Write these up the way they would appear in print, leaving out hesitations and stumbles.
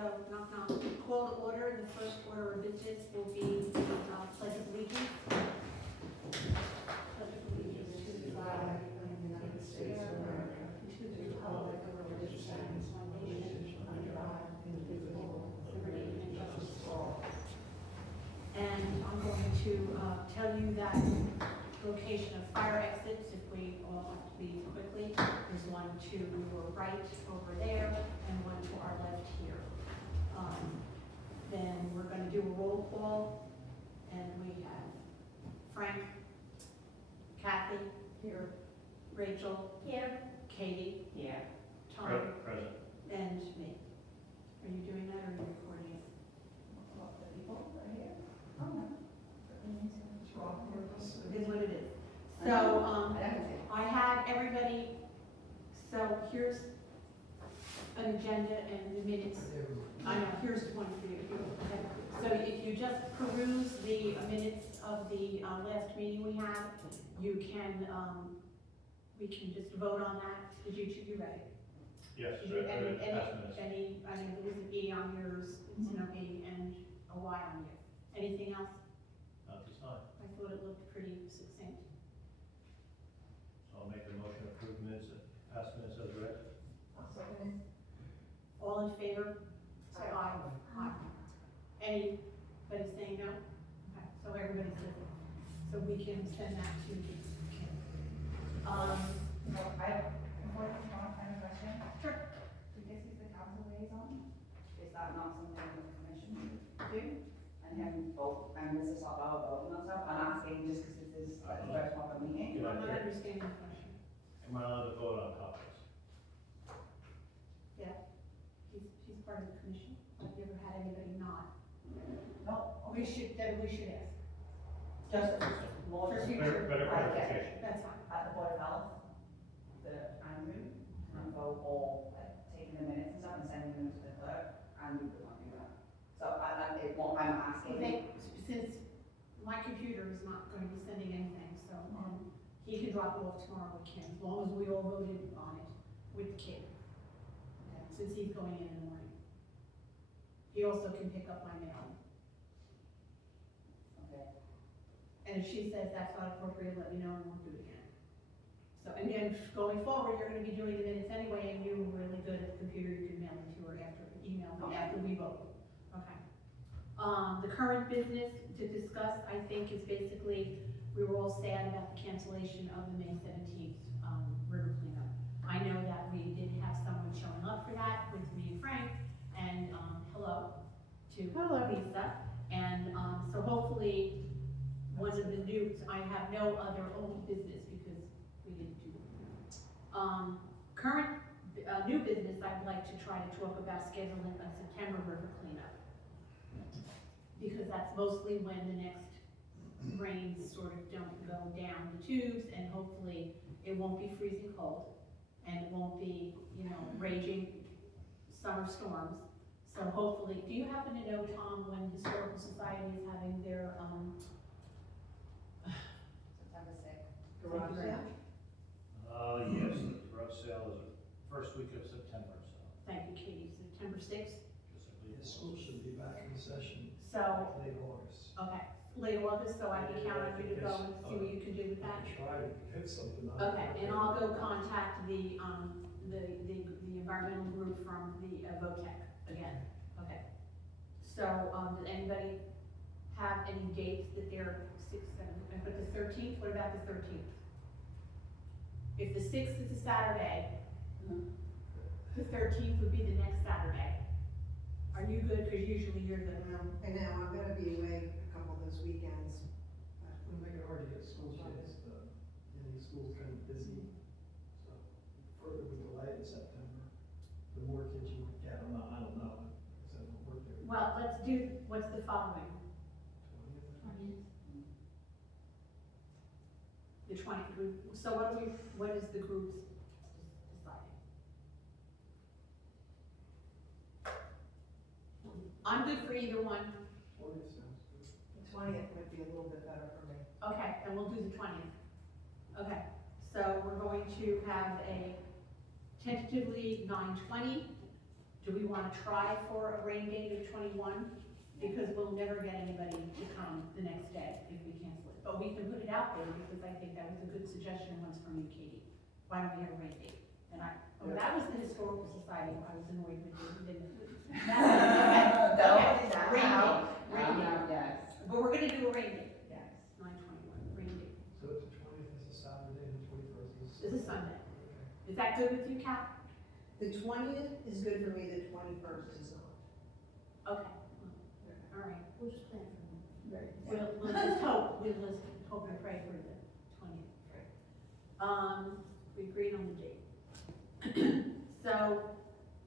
so knock knock. Call to order. The first order of business will be pledge of allegiance. Pledge of allegiance to the flag of the United States of America, to the republic for which it stands, one nation, under God, indivisible, with liberty and justice for all. And I'm going to tell you that location of fire exits, if we all have to leave quickly, there's one to your right over there and one to our left here. Then we're going to do a roll call, and we have Frank, Kathy here, Rachel here, Katie here, Tom, Present. and me. Are you doing that, or are you recording it? The people are here. Oh, no. It's wrong. It is what it is. So, I have everybody, so here's an agenda and the minutes. I know, here's one for you. So if you just peruse the minutes of the last meeting we had, you can, we can just vote on that. Did you read it? Yes, Did you, I know there was an E on yours, it's no E, and a Y on you. Anything else? not this time. I thought it looked pretty succinct. So I'll make a motion to approve minutes, past minutes as read. All in favor? Say aye. Aye. Anybody saying no? Okay, so everybody says it. So we can send that to Kim. Before you go on, I have a question. Sure. Because he's the council liaison, is that not something the commission should do? And him vote, and this is all about voting and stuff, I'm asking just because this is the first public meeting. I'm not understanding the question. Am I allowed to vote on topics? Yeah, she's part of the commission. I've never had anybody not. No, We should ask. just more. For future. Better clarification. That's fine. At the Board of Health, the Andrew, and vote all, taking the minutes and stuff and sending them to the clerk, Andrew would not do that. So I'm asking. Since my computer is not going to be sending anything, so, he can drop it off tomorrow with Kim, as long as we all voted on it with the kid. Okay, since he's going in the morning. He also can pick up my mail. Okay. And if she says that's not appropriate, let me know and we'll do it again. So, and then going forward, you're gonna be doing the minutes anyway, and you're really good at the computer, you can mail them to her after we vote. Okay. The current business to discuss, I think, is basically, we were all sad about the cancellation of the May 17th, river cleanup. I know that we did have someone showing up for that with me and Frank, and, hello to Lisa. And, so hopefully, one of the new, I have no other old business because we didn't do it. Current, new business, I'd like to try to talk about scheduling a September river cleanup. Because that's mostly when the next rains sort of don't go down the tubes, and hopefully it won't be freezing cold, and it won't be, raging summer storms. So hopefully, do you happen to know, Tom, when Historical Society is having their, September 6th. garage sale? Yes, the garage sale is the first week of September, so. Thank you, Katie, September 6th. just a week. The school should be back in session So, late August. okay, late August, so I can count on you to go and see what you can do with that. Try to pick something up. Okay, and I'll go contact the environmental group from the VOTEC again, okay. So, does anybody have any dates that they're 6, 7, but the 13th, what about the 13th? If the 6th is a Saturday, the 13th would be the next Saturday. Are you good, because usually you're the, I know, I'm gonna be away a couple of those weekends. It'll make it hard to get school kids, the school's kind of busy. So the further we delay in September, the more kids you would get. I don't know. Because I don't work there. well, let's do, what's the following? 20th. The 20th, so what is the group's deciding? I'm good for either one. 20th sounds good. The 20th would be a little bit better for me. Okay, then we'll do the 20th. Okay, so we're going to have a tentatively 9:20 Do we wanna try for a rain date of 21? Because we'll never get anybody to come the next day if we cancel it. But we can put it out there because I think that was a good suggestion once from you, Katie. Why don't we have a rain date? And that was the historical society, I was annoyed with you, didn't it? Don't Rain now. date, rain date. Yes, But we're gonna do a rain date, yes. 9/21, rain date. So the 20th is a Saturday, and the 21st is. This is Sunday. Okay. Is that good with you, Kat? The 20th is good for me, the 21st is not. Okay, all right, we'll just plan for them. Right. We'll just hope and pray for the 20th. We agreed on the date. So,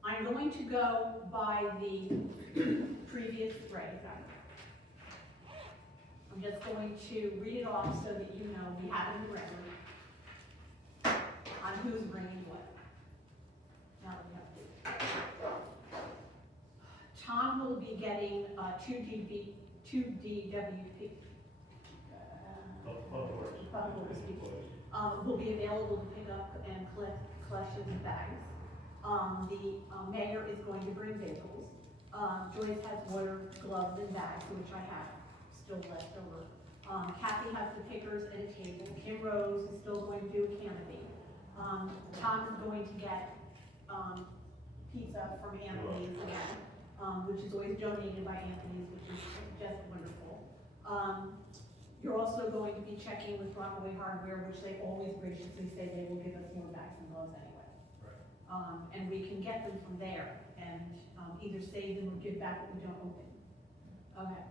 I'm going to go by the previous thread. I'm just going to read it off so that you know we have it in the record on who's bringing what. Now we have to. Tom will be getting, two DWP. Public Works. Public Works people. Will be available to pick up and collect collections and bags. The mayor is going to bring vehicles. Joyce has water, gloves, and bags, which I have still left over. Kathy has the pickers and a table. Kim Rose is still going to do a canopy. Tom is going to get pizza from Anthony's again, which is always donated by Anthony's, which is just wonderful. You're also going to be checking with Rockaway Hardware, which they always graciously say they will give us more bags and gloves anyway. Right. And we can get them from there and either save them or give back what we don't open. Okay,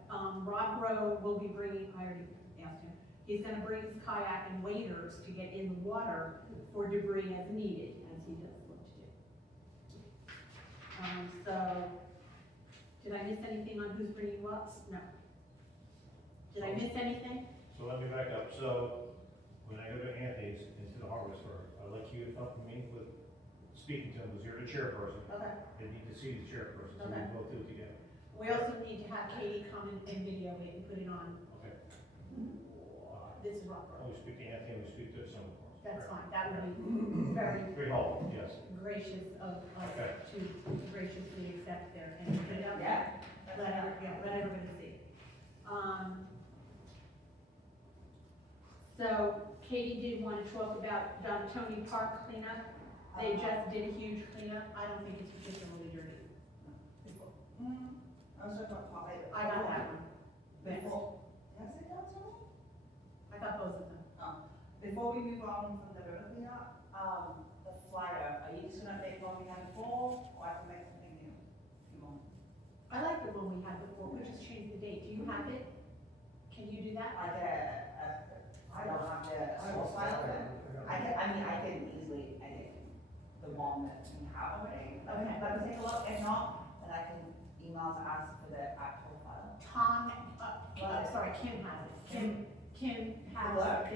Rob Rowe will be bringing, I already asked him, he's gonna bring his kayak and waders to get in the water for debris as needed, as he does love to do. So, did I miss anything on who's bringing what? No. Did I miss anything? So let me back up. So when I go to Anthony's into the hardware store, I'd like you to accompany me with speaking to him, because you're the chairperson. Okay. They need to see the chairperson, so we Okay. can both do it together. We also need to have Katie come and video it and put it on. Okay. This is Rob Rowe. We speak to Anthony, we speak to someone. That's fine, that would be very Very helpful, yes. gracious of us Okay. to graciously accept their, and put it out Yeah. there. Let everybody see. So Katie did want to talk about Tony Park cleanup. They just did a huge cleanup. I don't think it's particularly dirty. I was talking about Pop. I got that one. Next. Before, did I say that sorry? I got both of them. Before we move on from the river cleanup, the flyer, are you just gonna update what we had before, or I can make something new if you want? I like the one we had before. We just changed the date. Do you have it? Can you do that? Like I don't have the source file, but I mean, I can easily edit the one that we have already. Okay. Let me take a look, if not, then I can email to ask for the actual file. Tom, sorry, Kim has it. Kim has What?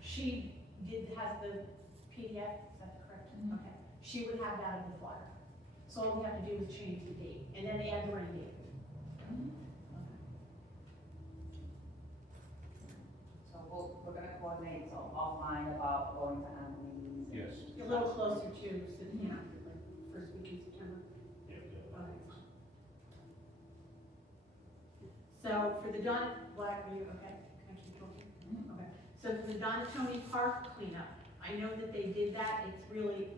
she has the PDF, is that correct? Mhm. Okay. She would have that in the flyer. So all we have to do is change the date, and then add the rain date. Okay. So we're gonna coordinate sort of offline about going to Anthony's. Yes. You're a little closer to, you know, like first week in September. Yeah, yeah. Okay. So for the what, are you, okay, can I keep talking? Okay, so for the Don Tony Park cleanup, I know that they did that, it's really,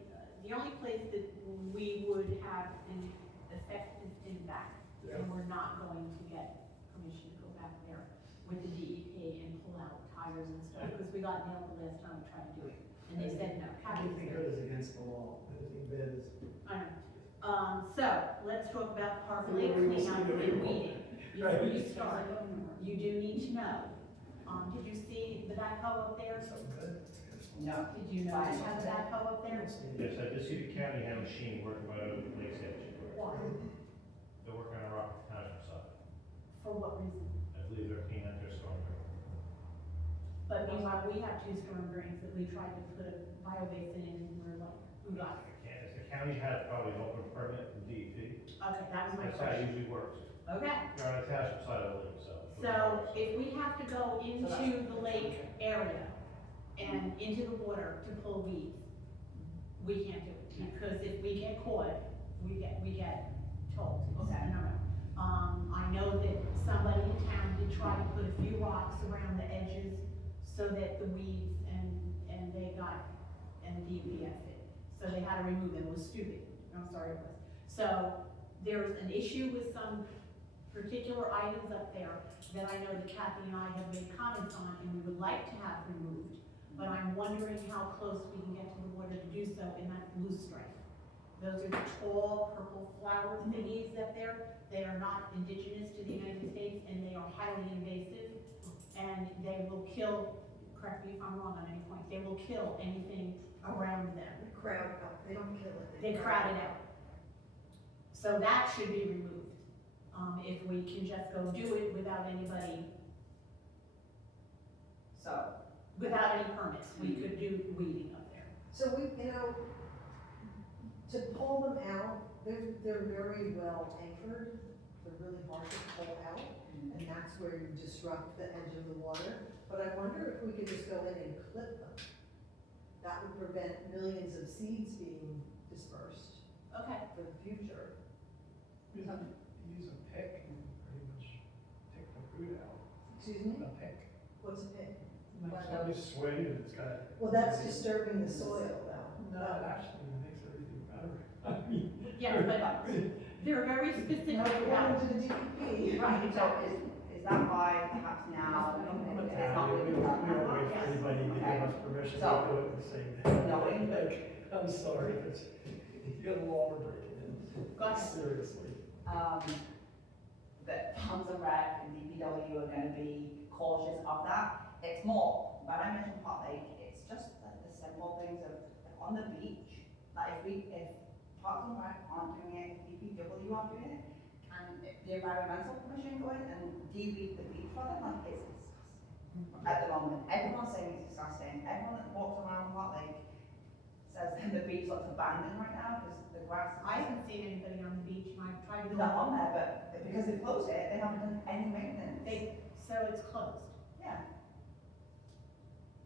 the only place that we would have an effect is in back. And we're not going to get permission to go back there with the DEP and pull out tires and stuff, because we got nailed the last time we tried to do it, and they said no. Anything good is against the law, anything bad is. I know. So, let's talk about Park Lake cleanup and weeding. Before you start, you do need to know, did you see the backhoe up there? Something good. No. Did you know they have a backhoe up there? Yes, I did see the county had a machine working right over the lake's edge. Why? They're working on Rockaway Township side. For what reason? I believe they're cleaning out their storm drain. But meanwhile, we have two storm drains that we tried to put a bio basin in, and we're like, who got it? If the county has probably an open permit from DEP, Okay, that was my that's how it question. usually works. Okay, They're on the township side of the lake, so. so if we have to go into the lake area and into the water to pull weeds, we can't do it, because if we get caught, we get told. Okay. No. I know that somebody in town did try to put a few rocks around the edges so that the weeds and they got, and the DES did. So they had to remove them. It was stupid. I'm sorry it was. So there's an issue with some particular items up there that I know that Kathy and I have made comments on and we would like to have removed. But I'm wondering how close we can get to the water to do so in that blue stripe. Those are the tall purple flower thingies up there. They are not indigenous to the United States and they are highly invasive. And they will kill, correct me if I'm wrong on any point, they will kill anything around them. The crowd, they don't kill it. They crowd it out. So that should be removed. If we can just go do it without anybody, So, without any permits, we could do weeding up there. So we, to pull them out, they're very well anchored, they're really hard to pull out, and that's where you disrupt the edge of the water. But I wonder if we could just go in and clip them. That would prevent millions of seeds being dispersed Okay. for the future. Use a pick and pretty much take the root out. Excuse me? A pick. What's a pit? It's got this sway and it's got. Well, that's disturbing the soil though. No, it actually makes everything better. I mean. Yeah, but they're very specific No, we're about, going to the DEP. right, so is that why perhaps now, it is not We really don't done? wait for anybody to give us permission to So, do it and say, knowing that- I'm sorry, but you got a law we're breaking in. Go ahead. Seriously. That Tons and Rec and DPW are gonna be cautious of that. It's more, when I mentioned Pot Lake, it's just like the simple things of, like on the beach, like if Parks and Rec aren't doing it, if DPW aren't doing it, and if the environmental commission go in and de-weed the beach for them, like it's disgusting. At the moment, everyone's saying it's disgusting. Everyone that walks around Pot Lake says that the beach looks abandoned right now because the grass. I haven't seen anybody on the beach and I've tried to It's go not on on. there, but because they closed it, they haven't done any maintenance. So it's closed. Yeah,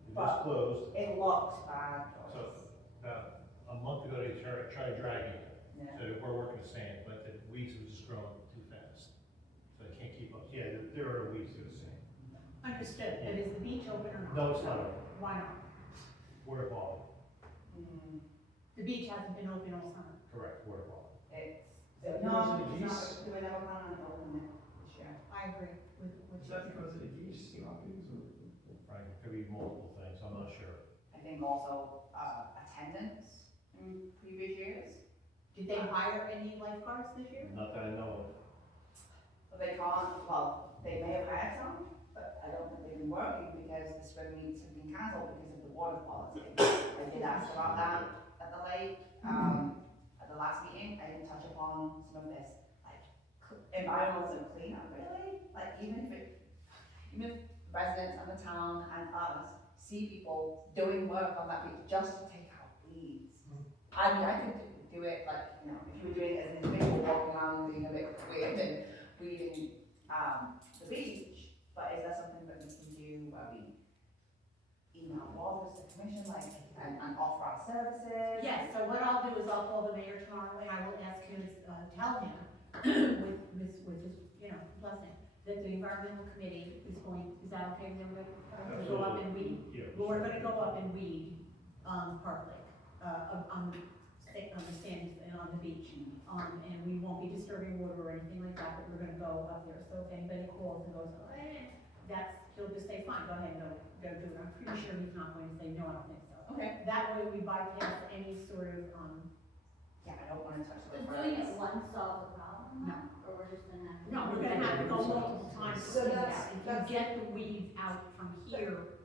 It just closed, it looks bad. so about a month ago, they tried dragging it. Yeah. So we're working the sand, but the weeds was just growing too fast. So they can't keep up. Yeah, there are weeds to the sand. Understood, but is the beach open or not? No, it's not open. Why not? Water quality, Mm, The beach hasn't been open all summer. correct, water quality. it's, Is that no, because of the it's not, geese? do we never plan on opening it this year? I agree with what Is you that said. because of the geese stoppings or? Right, could be multiple things, I'm not sure. I think also, attendance in previous years, Did they hire any lifeguards this year? Not that I know of. but they can't, well, they may have had some, but I don't think they've been working because the swim meets have been cancelled because of the water quality. I did ask about that at the lake, at the last meeting, I didn't touch upon some of this, like, environmental cleanup, really? Like, even if residents and the town and us see people doing work on that beach just to take out weeds. I mean, I could do it like, you know, if you were doing it as an individual, walking around being a bit weird and weeding, the beach, but is that something that we can do where we email Rob as the commission, like, and offer our services? Yes, so what I'll do is I'll call the mayor tomorrow and I will ask him, tell him, with his, blessing, that the environmental committee is that okay with everybody? To go up and weed? Yeah. We're gonna go up and weed, Park Lake, on the sands and on the beach. And we won't be disturbing water or anything like that, but we're gonna go up there, so if anybody calls and goes, he'll just say, fine, go ahead and go do it. I'm pretty sure he's not going to say, no, I don't think so. Okay. That way we bypass any sort of, Yeah, I don't wanna touch the. Does doing it once solve the problem? No. Or we're just gonna have to? no, we're gonna have to go multiple times to So clean it that's- out. If you that's- get the weeds out from here,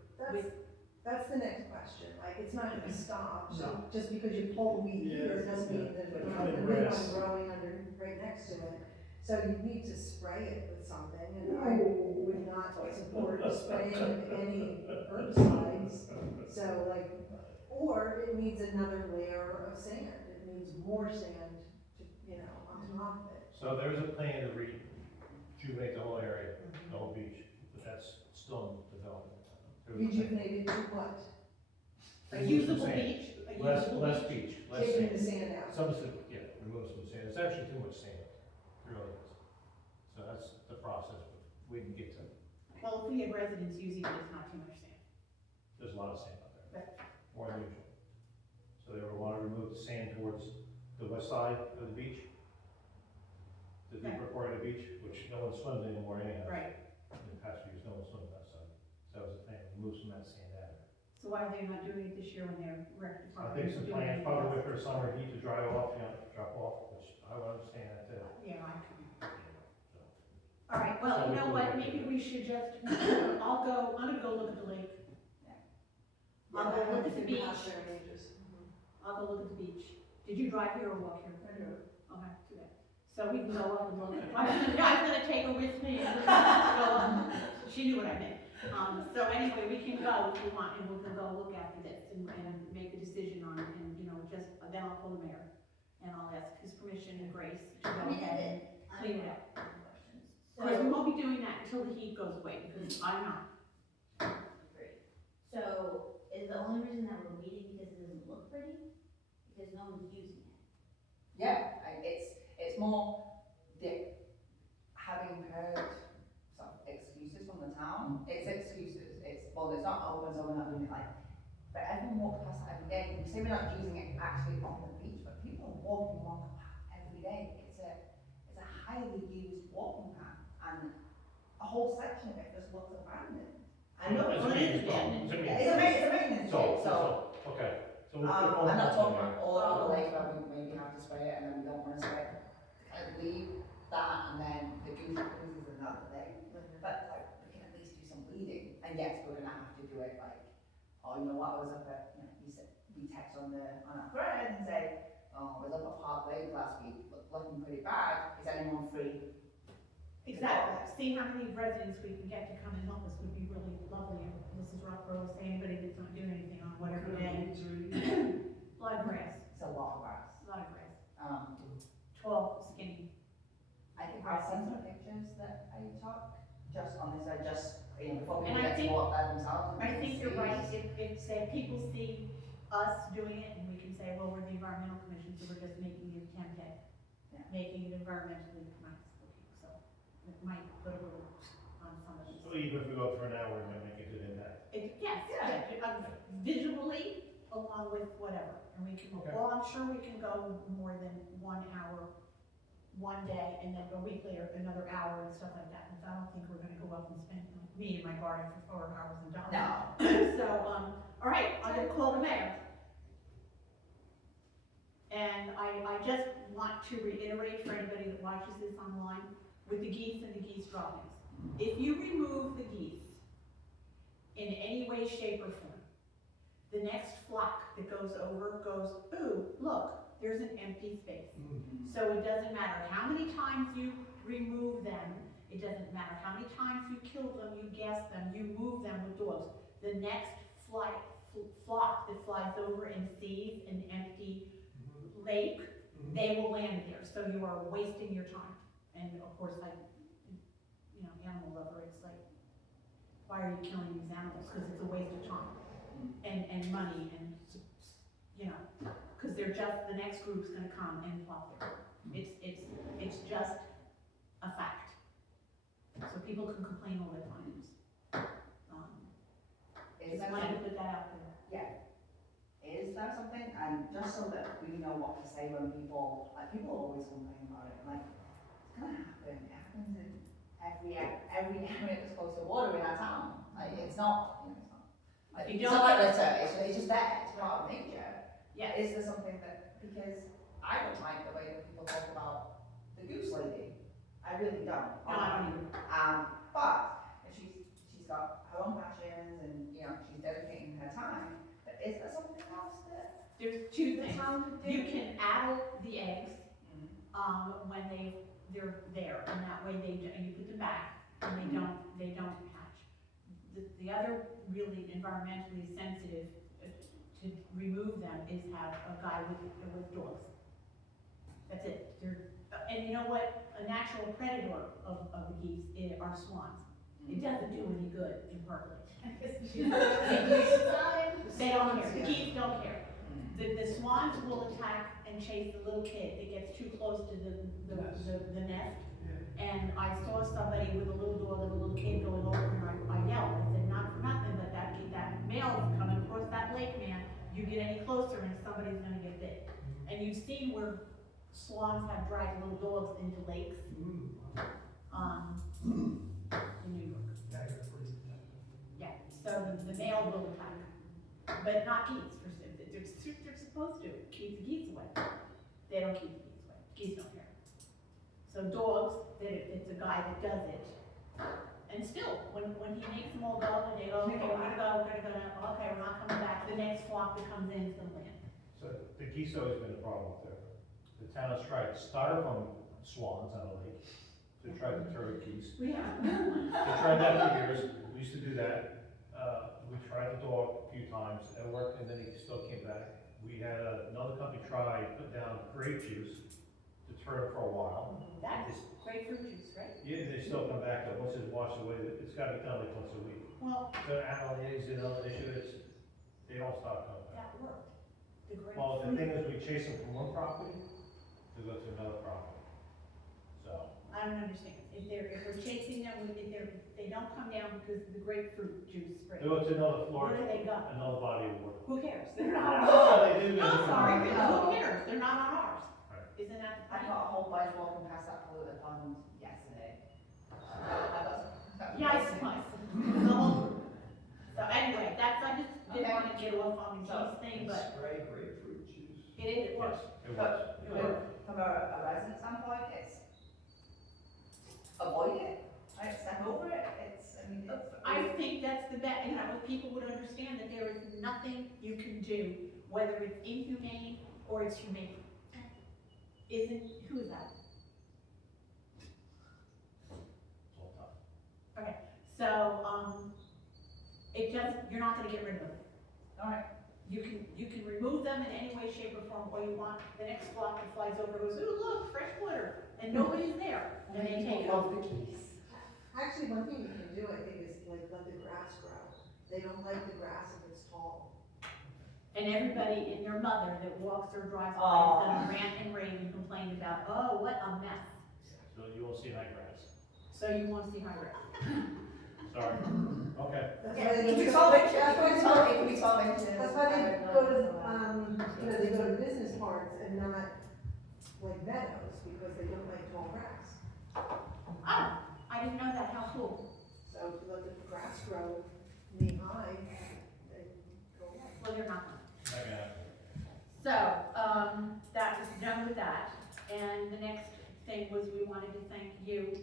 That's the next question, like, it's not gonna stop, No. so just because you pull weed Yeah, here doesn't mean that like there's not cutting a new one grass. growing right next to it. So you need to spray it with something, and I would not support spraying with any herbicides. So like, or it needs another layer of sand, it needs more sand to, on top of it. So there's a plan to rejuvenate the whole area, the whole beach, but that's still in development. Rejuvenated to what? a usable Sand. beach, a Less usable beach. beach, less Taking sand. the sand out. Some, yeah, remove some sand. It's actually too much sand, it really is. So that's the process we can get to. Well, if we have residents using it, it's not too much sand. There's a lot of sand out there, Right. more than usual. So they would want to remove the sand towards the west side of the beach, the deeper part of the beach, which no one swims anymore anyhow. Right, In the past years, no one swims that side. So that was the thing, remove some of that sand out of there. so why are they not doing it this year when they're rec I department? think some doing plans it? probably wait for summer heat to dry off, drop off, which I would understand that too. Yeah, I can. So, All right, well, you know what, maybe we should just, I'm gonna go look at the lake. I'll go look at the beach. I'll go look at the beach. Did you drive here or walk here? I do. Okay, too bad. So we can go up and look. I was gonna take her with me. And go, she knew what I meant. So anyway, we can go if you want, and we'll go look after this and make a decision on it, and, you know, just, then I'll call the mayor, and I'll ask his permission and grace to I go mean, ahead and clean it up. Questions. Of course, we won't be doing that until the heat goes away, because I'm not. Great. So, is the only reason that we're meeting because it doesn't look pretty? Because no one's using it? Yeah, it's more having heard some excuses from the town. It's excuses. Well, it's not open, so we're not doing it like. But everyone walks past that every day. We say we're not using it actually on the beach, but people are walking along the path every day. It's a highly used walking path, and a whole section of it just looks abandoned. I know, It's well, a it is maintenance problem. abandoned. It's a maintenance issue, so. Okay, so we'll put I'm all not that talking together. about all of the lake where we maybe have to spray it and then we don't wanna spray it. Kind of leave that and then the goose cruise is another thing. But like, we can at least do some weeding. And yes, we're gonna have to do it like, oh, you know what, I was up at, you know, we text on our thread and say, oh, I was up at Park Lake last week, looking pretty bad, is anyone free? Exactly. See how many residents we can get to come and help us would be really lovely. And Mrs. Rockaway was saying, anybody that's not doing anything on whatever day. A lot of grass, It's a lot of grass. a lot of grass. 12 Um, skinny. I think I'll send some pictures that I took, just on this, you know, before And people I get to think- walk there themselves. and I they think can you're see. right, if say people see us doing it and we can say, well, we're the environmental commission, so we're just making it template, Yeah. making it environmentally nice looking, so it might put a little on some of these. So even if we go for an hour, we're gonna make it to the impact. Yes, visually, along with whatever, and we can, Okay. well, I'm sure we can go more than 1 hour, one day, and then a week later, another hour and stuff like that, because I don't think we're gonna go up and spend, me in my garden for 4 hours and dollars. No. So, all right, I'm gonna call the mayor. And I just want to reiterate for anybody that watches this online, with the geese and the geese droppings. If you remove the geese in any way, shape, or form, the next flock that goes over goes, ooh, look, there's an empty space. So it doesn't matter how many times you remove them, it doesn't matter how many times you kill them, you gas them, you move them with dogs. The next flock that flies over and sees an empty lake, they will land there, so you are wasting your time. And of course, like, you know, animal lover, it's like, why are you killing these animals? Because it's a waste of time and money and, you know, because they're just, the next group's gonna come and plop there. It's just a fact. So people can complain all the time. Is Just there wanted to something, put that out there. is there something, and just so that we know what to say when people, like, people always complain about it, like, it's gonna happen, it happens in every area that's close to water in our town, like, it's not, you know, it's not. Like, You it's don't not like get- litter, it's just there, it's part of nature. Yes. Is there something that, because I don't like the way that people talk about the goose lady, I really don't. No, I don't either. But, if she's got her own passions and, you know, she's dedicating her time, but is there something else that There's two the things. town could do? You can addle the eggs, Mhm. when they're there, and that way you put them back, and they don't hatch. The other really environmentally sensitive, to remove them is have a guy with dogs. That's it. And you know what? A natural predator of the geese are swans. It doesn't do any good in Berkeley. They don't care. The geese don't care. The swans will attack and chase the little kid that gets too close to the nest. Yeah. And I saw somebody with a little dog and a little kid going over, and I yelled, I said, not for nothing, but that male's coming across that lake, man, you get any closer and somebody's gonna get bit. And you've seen where swans have dragged little dogs into lakes, in New York. Yeah, you're pretty protective. Yeah, so the male will attack, but not geese, they're supposed to keep the geese away. They don't keep the geese away, geese don't care. So dogs, it's a guy that does it. And still, when he makes them all go, and they go, okay, we're gonna go, okay, we're not coming back, the next flock that comes in is gonna land. So the geese always been a problem up there. The town has tried styrofoam swans on a lake to try to deter the geese. We have. They tried that for years, we used to do that. We tried the dog a few times, it worked, and then he still came back. We had another company try, put down grape juice to deter it for a while. That is grapefruit juice, right? Yeah, they still come back, though, once it's washed away, it's gotta be done like once a week. Well, So animal eggs, they don't stop coming back. that worked. The Well, the thing grapefruit, is, we chase them from one property to go to another property. So, I don't understand. If we're chasing them, they don't come down because of the grapefruit juice spray. they go to another floor, Where do they go? another body of water. Who cares? They're not on No, ours. they do. No, sorry, No. who cares? They're not on ours. Right. Isn't that the I point? got a whole bunch walking past that polluted pond yesterday. Yes, twice. The whole group. So anyway, I just didn't Okay. want to get off on the So, geese thing, but Spray grapefruit juice. it is, it works. Yes, it works. It works. From a resident standpoint, it's avoid it, right, step over it, I think that's the best, if people would understand that there is nothing you can do, whether it's inhumane or it's humane. Who is that? It's all tough. Okay, so, you're not gonna get rid of them. Alright. You can remove them in any way, shape, or form, or you want the next flock that flies over goes, ooh, look, fresh water, and nobody's there, and they take it. love the keys. Actually, one thing you can do, I think, is like let the grass grow. They don't like the grass if it's tall. And everybody and their mother that walks or drives by is Aw. gonna rant and rave and complain about, oh, what a mess. So you won't see high grass. So you won't see high grass. Sorry. Okay. That's Yeah, why they it can be go- solved, it that's why can be they solved, go- it can be solved. That's why they go to, they go to business parks and not like meadows, because they don't like tall grass. Oh, I didn't know that, how cool. So if you let the grass grow knee high, they go away. Well, they're not. Okay. So, that was done with that, and the next thing was we wanted to thank you,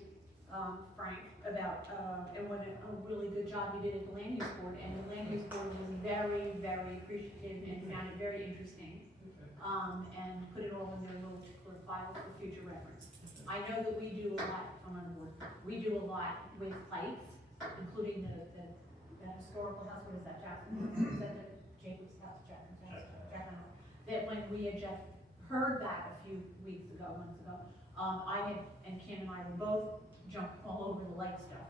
Frank, about, and what a really good job you did at the land use board, and the land use board was very, very appreciative and found it very interesting. And put it all in their little files for future reference. I know that we do a lot on the board, we do a lot with pipes, including the historical house, what is that, Jackson? Is that the Jacob's house, Jackson's house? Jackson house. That when we had just heard that a few months ago, I and Kim and I were both jumping all over the lake stuff.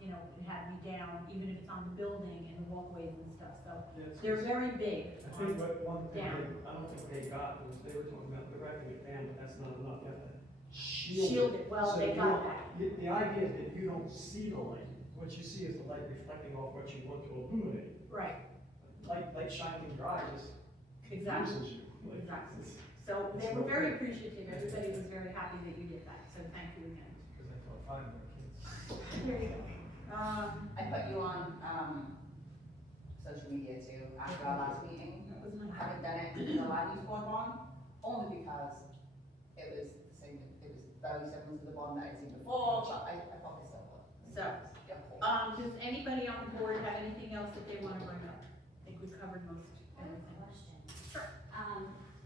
It had me down, even if it's on the building and the walkways and stuff, so they're very big. I think what one thing, down. I don't think they got was they were talking about directing it down, but that's not enough, you have to Shield it, well, So they you got don't- that. The idea is that you don't see the light, what you see is the light reflecting off what you want to illuminate. Right, Light shining dry just exactly, confuses you. Like, exactly. it's- So they were very appreciative, everybody was very happy that you did that, so thank you again. Because I taught 5 of my kids. Here you go. I put you on, social media too, after our last meeting. That was my. I haven't done it in the land use board one, only because it was the same, it was very similar to the one that I'd seen before, but I thought this would. So, does anybody on the board have anything else that they wanna bring up? I think we've covered most I have a everything. question. Sure.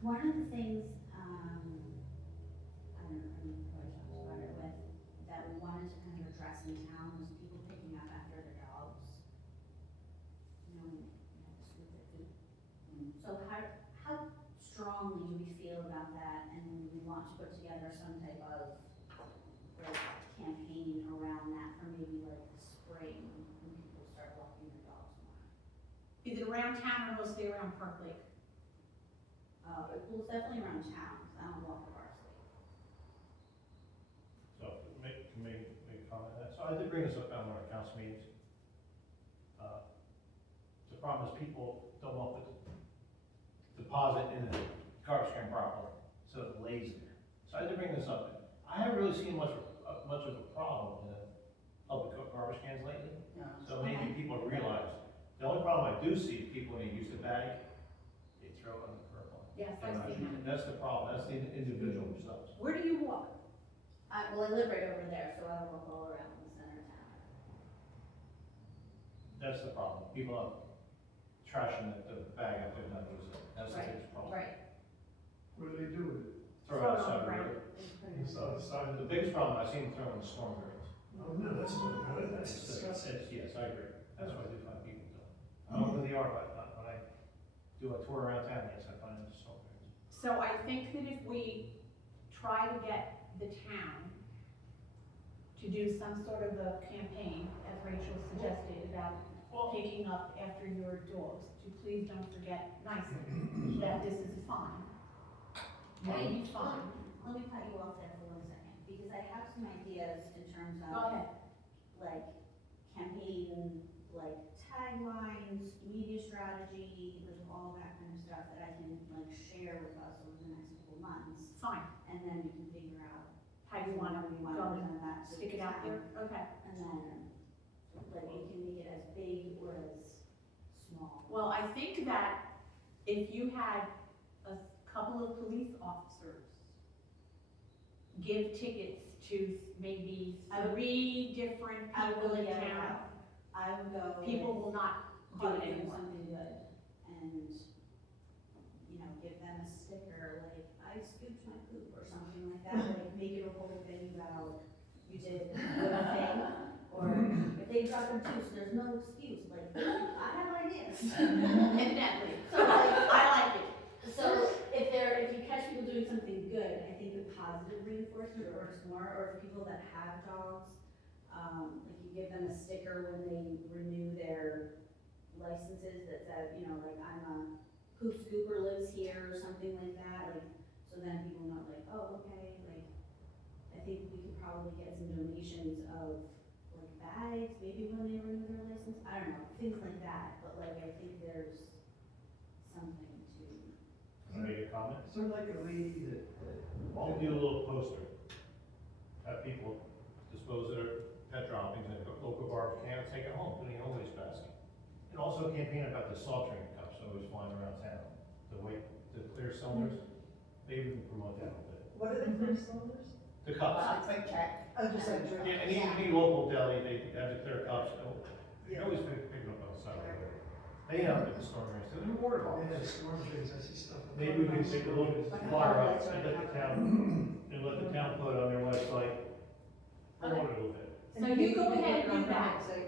One of the things, I don't know, I mean, probably talked about it with, that we wanted to kind of address in town was people picking up after their dogs. You know, scoop their poop. So how strongly do we feel about that, and we want to put together some type of, like, campaign around that for maybe like spring, when people start walking their dogs more? Is it around town or mostly around Park Lake? Well, it's definitely around town, 'cause I don't walk the bar sleep. So, make a comment on that. So I did bring this up on one of our council meetings. The problem is people don't want to deposit in the garbage can properly, so it lays there. So I did bring this up. I haven't really seen much of a problem in public garbage cans lately. No. So maybe people realize. The only problem I do see is people, when they use the bag, they throw it on the curb line. Yes, They're not I've seen using it. That's the problem. That's the individual stuff. Where do you walk? Well, I live right over there, so I walk all around the center of town. That's the problem. People are trashing the bag out there, not using it. That's the Right, biggest problem. Right. What do they do with it? Throw it Throw it on outside the the ground. road. Inside the side of The the. biggest problem I've seen throwing in storm drains. Oh, no, that's not good, that's disgusting. Yes, I agree. That's why I do find people do. I don't know who they are, but when I do a tour around town, yes, I find them in storm drains. So I think that if we try to get the town to do some sort of a campaign, as Rachel suggested, about picking up after your dogs, to please don't forget nicely that this is a fine. Maybe fine. Let me cut you off there for 1 second, because I have some ideas in terms Go of, ahead. like, campaign, like, taglines, media strategy, like, all that kind of stuff that I can, like, share with us over the next couple months, Fine. and then we can figure out How you wanna we go want to and present that to stick the it out town. there? Okay. And then, like, we can make it as big or as small. Well, I think that if you had a couple of police officers give tickets to maybe I would- 3 different I would people go in get it town, out. I would go. people with will not do caught it doing anymore. something good, and, you know, give them a sticker, like, I scooped my poop, or something like that, like, make it a whole thing about, you did a good thing, or if they drop their tooth, there's no excuse, like, I have ideas. Evidently. So, like, I like it. so if you catch people doing something good, I think the positive reinforcement works more, or if people that have dogs, like you give them a sticker when they renew their licenses that says, you know, like, I'm a poop scooper lives here, or something like that, like, so then people know, like, oh, okay, like, I think we could probably get some donations of, like, bags, maybe when they renew their license, I don't know, things like that, but like, I think there's something to. Can I make a comment? Is there like a lady that? Why don't we do a little poster? Have people dispose of their pet droppings in a local garbage can and take it home, put it in a waste basket. And also a campaign about the soft drink cups always flying around town, the clear cylinders. Maybe we can promote that a little bit. What are the first cylinders? The cups. Quick check. Oh, just like drink. Yeah, and any local deli, they have the clear cups. You can always pick them up on the side of the road. They have the storm drains, they're water Yeah, bottles. storm drains, I see stuff. Maybe we can take a look at the flyer up and let the town put it on their website. Promote it a little bit. So you go ahead and do that. Okay.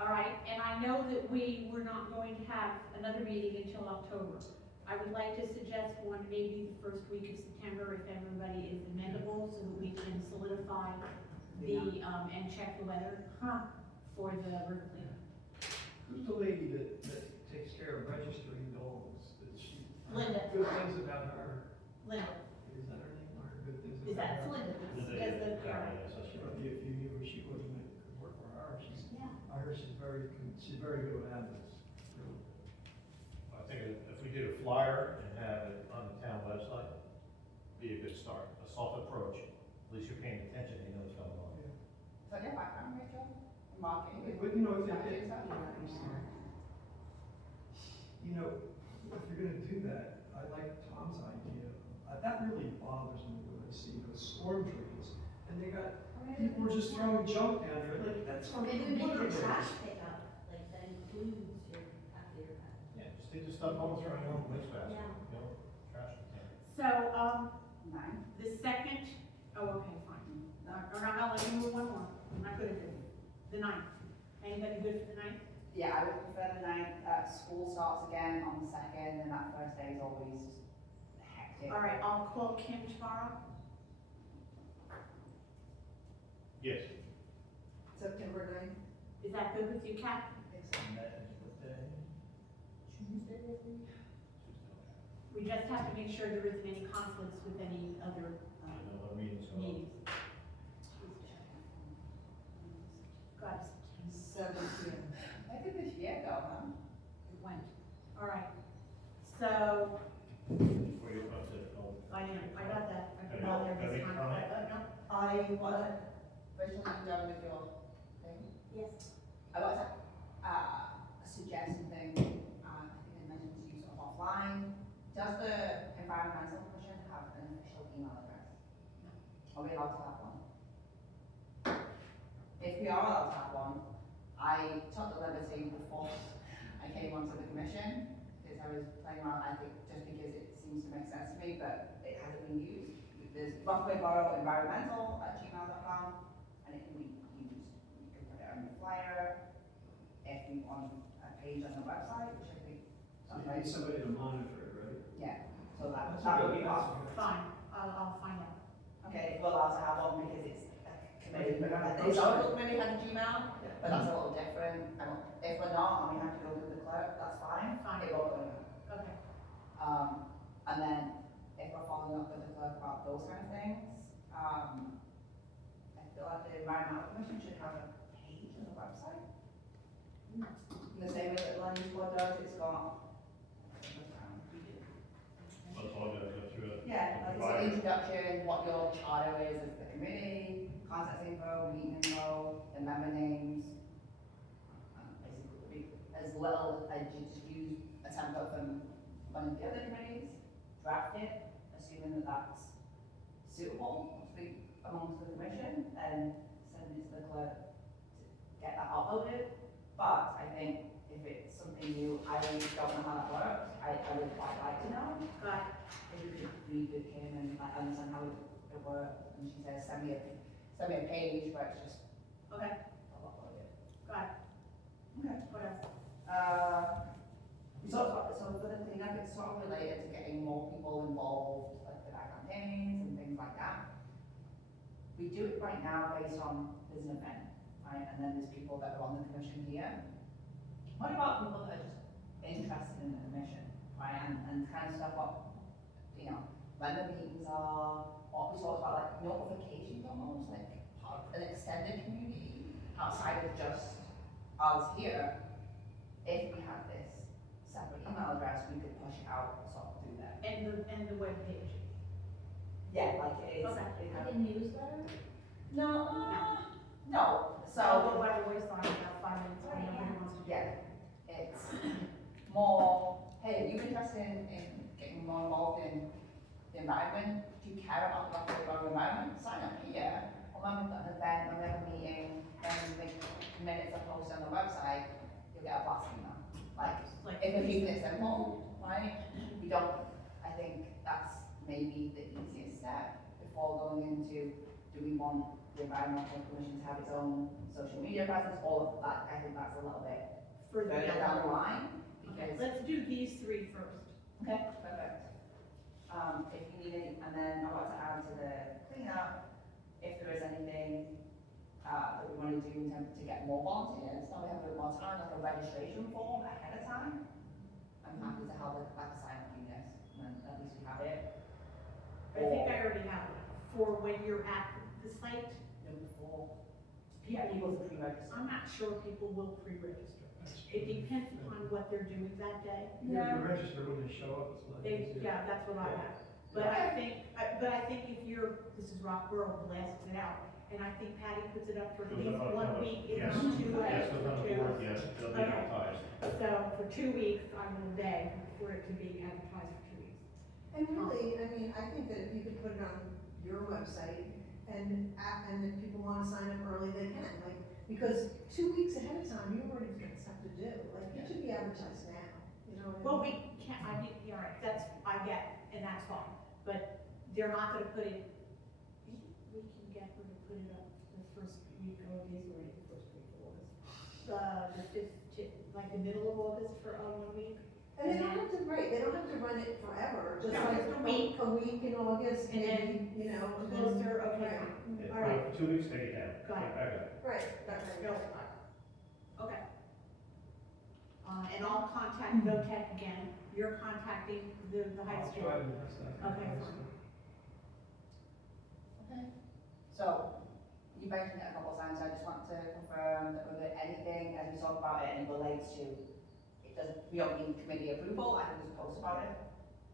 All right, and I know that we were not going to have another meeting until October. I would like to suggest one, maybe the first week of September, if everybody is amenable, so that we can solidify the, and check the weather, for the river cleanup. Who's the lady that takes care of registering dogs? That she. Linda. Good things about her. Linda, Is that her name, or good things is about that her? Linda? Is it- Because the, Yeah, so She she- might be a few years, she wasn't, could work for her, Yeah. I heard she's very good with animals. I think if we did a flyer and have it on the town website, be a good start, a soft approach. At least you're paying attention, you know what's going on. Is that your background, Rachel? Marketing? But you know, Is that what you said? you know, if you're gonna do that, I like Tom's idea. That really bothers me when I see those storm drains, and they got, people are just throwing junk down there, like, that's not. Maybe we make water a there. trash pickup, like, that includes your, after your pet. Yeah, just take the stuff home, throw it in your own waste basket, Yeah. you know, trash can. so, Nine. the second, oh, okay, fine. Or not, I'll let you move one more, I'm not good at it. The 9th, anybody good for the 9th? Yeah, I would prefer the 9th. School starts again on the 2nd, and that first day is always hectic. All right, I'll call Kim tomorrow. Yes. September 9th. Is that good with you, Kat? And that is what day? Tuesday, I think. We We just have to make sure there isn't any conflicts with any other, I know, our meeting's going on. meetings. God, Seven PM. Where did this year go, huh? it went. All right, so, Before you come to, I got that, I put it Any- on there this any time, comment? but, no, I want, Rachel, you done with your thing? Yes. I want to, suggest something, I think I mentioned to you sort of offline. Does the Environmental Commission have an official email address? Are we allowed to have one? If we are allowed to have one, I took the liberty before I came onto the commission, because I was playing around, I think, just because it seems to make sense to me, but it hasn't been used. There's Rockaway Borough Environmental @gmail.com, and it can be used. You can put it on your flyer, if you want a page on the website, which I think, So you need somebody to monitor it, right? yeah, so that That's would a be good- awesome. fine, I'll find out. Okay, if we're allowed to have one because it's a committee, Like, but yeah. the historical committee has a Gmail, Yeah. but that's a little different. And if we're not, and we have to go through the clerk, that's fine. Fine. It won't go anywhere. Okay, And then if we're following up with the clerk about those kind of things, I feel like the Environmental Commission should have a page on the website. In the same way that Land Use Board does, it's got. That's all gotta go through it. Yeah, like it's an introduction, what your charter is as the committee, contact info, meeting info, the member names. Basically, as little as you just use a template from one of the other committees, draft it, assuming that that's suitable to be amongst the commission, and send it to the clerk to get that uploaded. But I think if it's something new, I don't know how that works, I would quite like to know. got it. Maybe we could read with Kim and like understand how it works, and she says, send me a page where it's just, Okay, I'll upload it. got it. Okay. What else? So for the cleanup, it's sort of related to getting more people involved, like with our campaigns and things like that. We do it right now based on, there's an event, right, and then there's people that are on the commission here. What about people that are just interested in the commission, right, and kind of stuff what, you know, when the meetings are, what we talked about, like notifications almost, like part of an extended community outside of just us here. If we have this separate email address, we could push it out sort of through there. And the webpage. Yeah, like it is. Okay. it Like has- a newsletter? No, So, so, by the way, sorry, about 5 minutes, I know who wants to. yeah, it's more, hey, are you interested in getting more involved in the environment? Do you care about the Rockaway Borough environment? Sign up here, or when we've got an event, when we have a meeting, and make minutes are posted on the website, you'll get a blast email. Like, if we're keeping it simple, right, we don't, I think that's maybe the easiest step before going into, do we want the Environmental Commission to have its own social media presence, all of that, I think that's a little bit Further further down the line, Okay, because, let's do these three first. okay, perfect. If you need any, and then I want to add to the cleanup, if there is anything, that we want to do in terms to get more volunteers, now we have a bit more time, like a registration form ahead of time. I'm happy to have like a sign up unit, and then at least we have it. I think I already have it, for when you're at the site. Number 4, people to pre-register. I'm not sure people will pre-register. It depends upon what they're doing that day. You register when they show up, it's like. Yeah, that's what I have. But I think if you're, this is Rock Borough blasts it out, and I think Patty puts it up for at Goes least up on 1 week, if yes. not 2 Yes, weeks. goes on the board, yes, they'll be Okay. advertised. So for 2 weeks, I'm gonna beg for it to be advertised for 2 weeks. And really, I mean, I think that if you could put it on your website and if people wanna sign up early, they can, like, because 2 weeks ahead of time, you already got stuff to do, like, it should be advertised now, you know what I mean? Well, we can't, you're right, that's, I get, and that's fine, but they're not gonna put it, we can get her to put it up the first week of August, or the first week of August. The 15th, like the middle of August for 1 week. And they don't have to, right, they don't have to run it forever, just No, like just a week. a week in August, And then maybe, you know, and then. Closer, okay, Right. Yeah, all right. For 2 weeks, take it down. Got it. Get back up. Right, that's No, right. okay. And I'll contact VOTEC again, you're contacting the high I'll school. try to address that. Okay. Okay. So, you mentioned it a couple of times, I just want to confirm that whether anything, as we talk about it, and relates to, it doesn't, we don't need committee approval, I can just post about it.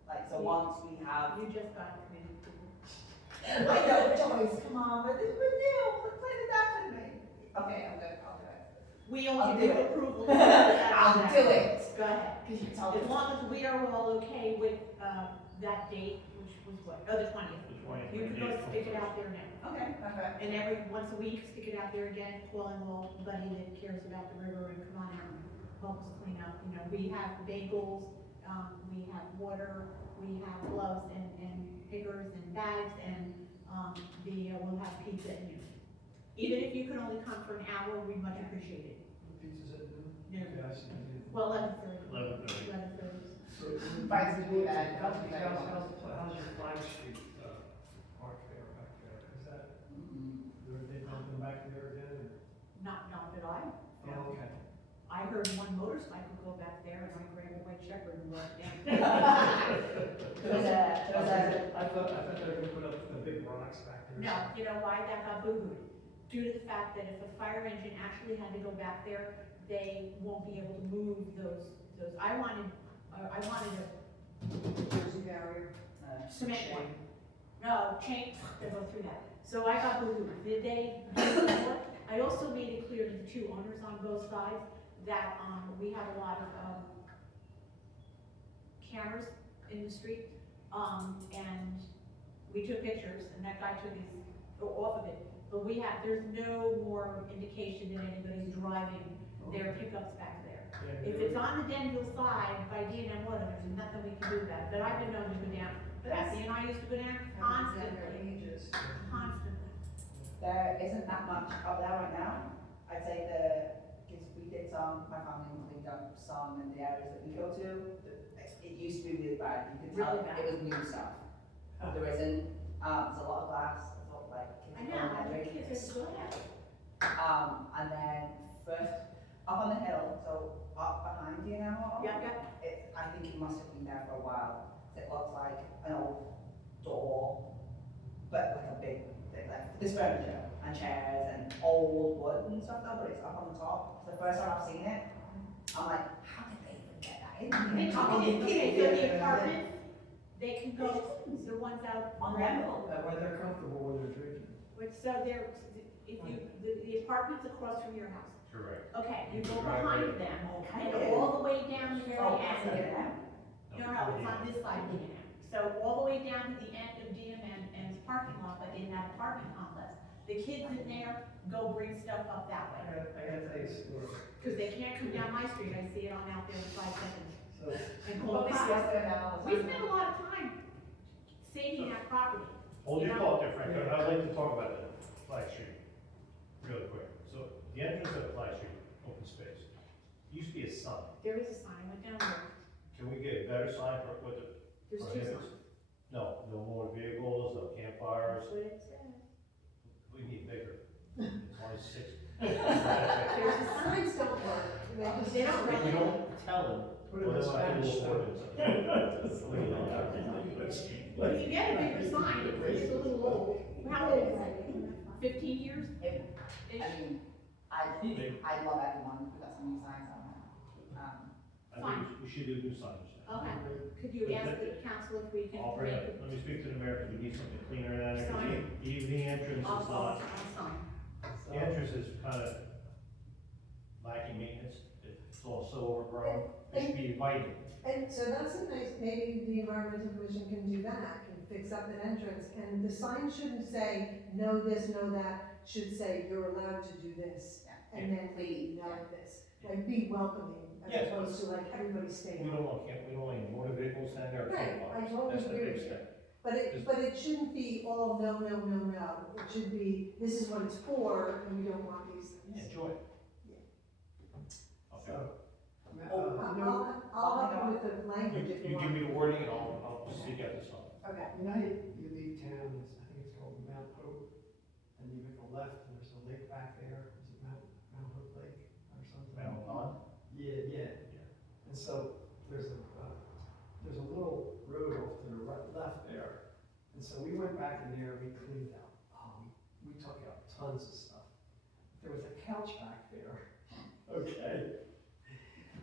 Like, so once we have. You just got committee approval. I know, Joyce, come on, but this was new, play the dance with me. Okay, I'm good, I'll do it. We I'll only do do it. approval. I'll do it. Go ahead. Cause you tell me. As long as we are all okay with, that date, which was what, the 20th. The 20th. You can go stick it out there now. Okay, perfect. And every, once a week, stick it out there again, calling everybody that cares about the river and come on out and help us clean up. You know, we have bagels, we have water, we have gloves and pickers and bags, and, we'll have pizza and you. Even if you can only come for an hour, we much appreciate it. The pizza's at noon? Noon. Okay, I see. Well, 11:30. 11:30. 11:30. So, Invites to do that. How's your Flag Street, park there, back there? Is that, are they dumping back there again, Not that I. or? Oh, okay. I heard one motorcycle go back there and I grabbed a white shepherd and walked down. I thought they were gonna put up the big rocks back there. No, you know why that got boo-hooed? Due to the fact that if a fire engine actually had to go back there, they won't be able to move those, I wanted Jersey barrier. a cement one. No, chain, to go through that. So I got boo-hooed. Did they do the work? I also made it clear to the two owners on both sides that, we have a lot of, cameras in the street, and we took pictures, and that guy took his, off of it. But there's no more indication that anybody's driving their pickups back there. If it's on the Denville side by D&M Water, there's nothing we can do about it, but I've been known to go down. Kathy and I used to go down constantly, Ages. constantly. There isn't that much up there right now. I'd say because we did my family cleaned up some in the areas that we go to. It used to be really bad, you could tell Really bad. it was new stuff. There isn't, there's a lot of glass, there's a lot of like I kids know, going I there think drinking. kids are good. And then first, up on the hill, so up behind you now. Yeah. I think it must have been there for a while. It looks like an old door, but like a big thing, like this furniture and chairs and old wood and stuff though, but it's up on the top. It's the first time I've seen it. I'm like, how did they even get that in? Okay, so the apartments, they can go, the ones out On on level. Where they're comfortable when they're drinking. So there, if you, the apartments across from your house, Correct. okay, you go behind them, and Okay. all the way down to the very Oh, that's end. it. No, it's on this side of D&M. So all the way down to the end of D&M and its parking lot, but in that apartment complex. The kids in there go bring stuff up that way, I gotta tell you a story. because they can't come down my street, I see it on out there in 5 seconds. So, And Well, call we the see cops. us there now all the We time. spend a lot of time saving that property. Hold your You know? thought there, Frank. I'd like to talk about the Flag Street really quick. So the entrance of Flag Street, open space, used to be a sign. There is a sign, I went down there, Can we get a better sign for what the there's 2 prohibits? signs. No, no more vehicles, no campfires. That's what it says. We need bigger. 26. There's a The sign. signs don't work. They don't If we don't tell them, put it what in do I do Spanish. with ordinance? Well, you can get a bigger sign, it's just a little old. How old is it? 15 years? I Ish? mean, I love everyone who got some new signs on there. I think we should do new signage. Okay, could you ask the council if we can I'll bring make it, it? let me speak to the mayor, because we need something cleaner than that. Sign. The evening entrance is I'll not, sign. the entrance is kind of lacking maintenance. It's all so overgrown. It should be inviting. And so that's a nice, maybe the environmental commission can do that, can fix up an entrance, and the sign shouldn't say, no this, no that, should say, you're allowed to do this, and then Please, no this. Like, be welcoming, as Yes. opposed to like, everybody stay We on. don't want camp, we don't want any motor vehicles down there or Right, I campfires. totally That's the agree big with you. step. But it shouldn't be all no, no, no, no, it should be, this is what it's for, and we don't want these Yeah, things. enjoy. Okay. So, I'll help you with the language if you You give want. me the wording and I'll seek out the song. Okay. you know, you leave town, I think it's called Mount Hope, and you make a left, and there's a lake back there, is it Mount Hope Lake or something? Mount Pond? Yeah. Yeah. And so, there's a tons of stuff. There was a couch back there, okay?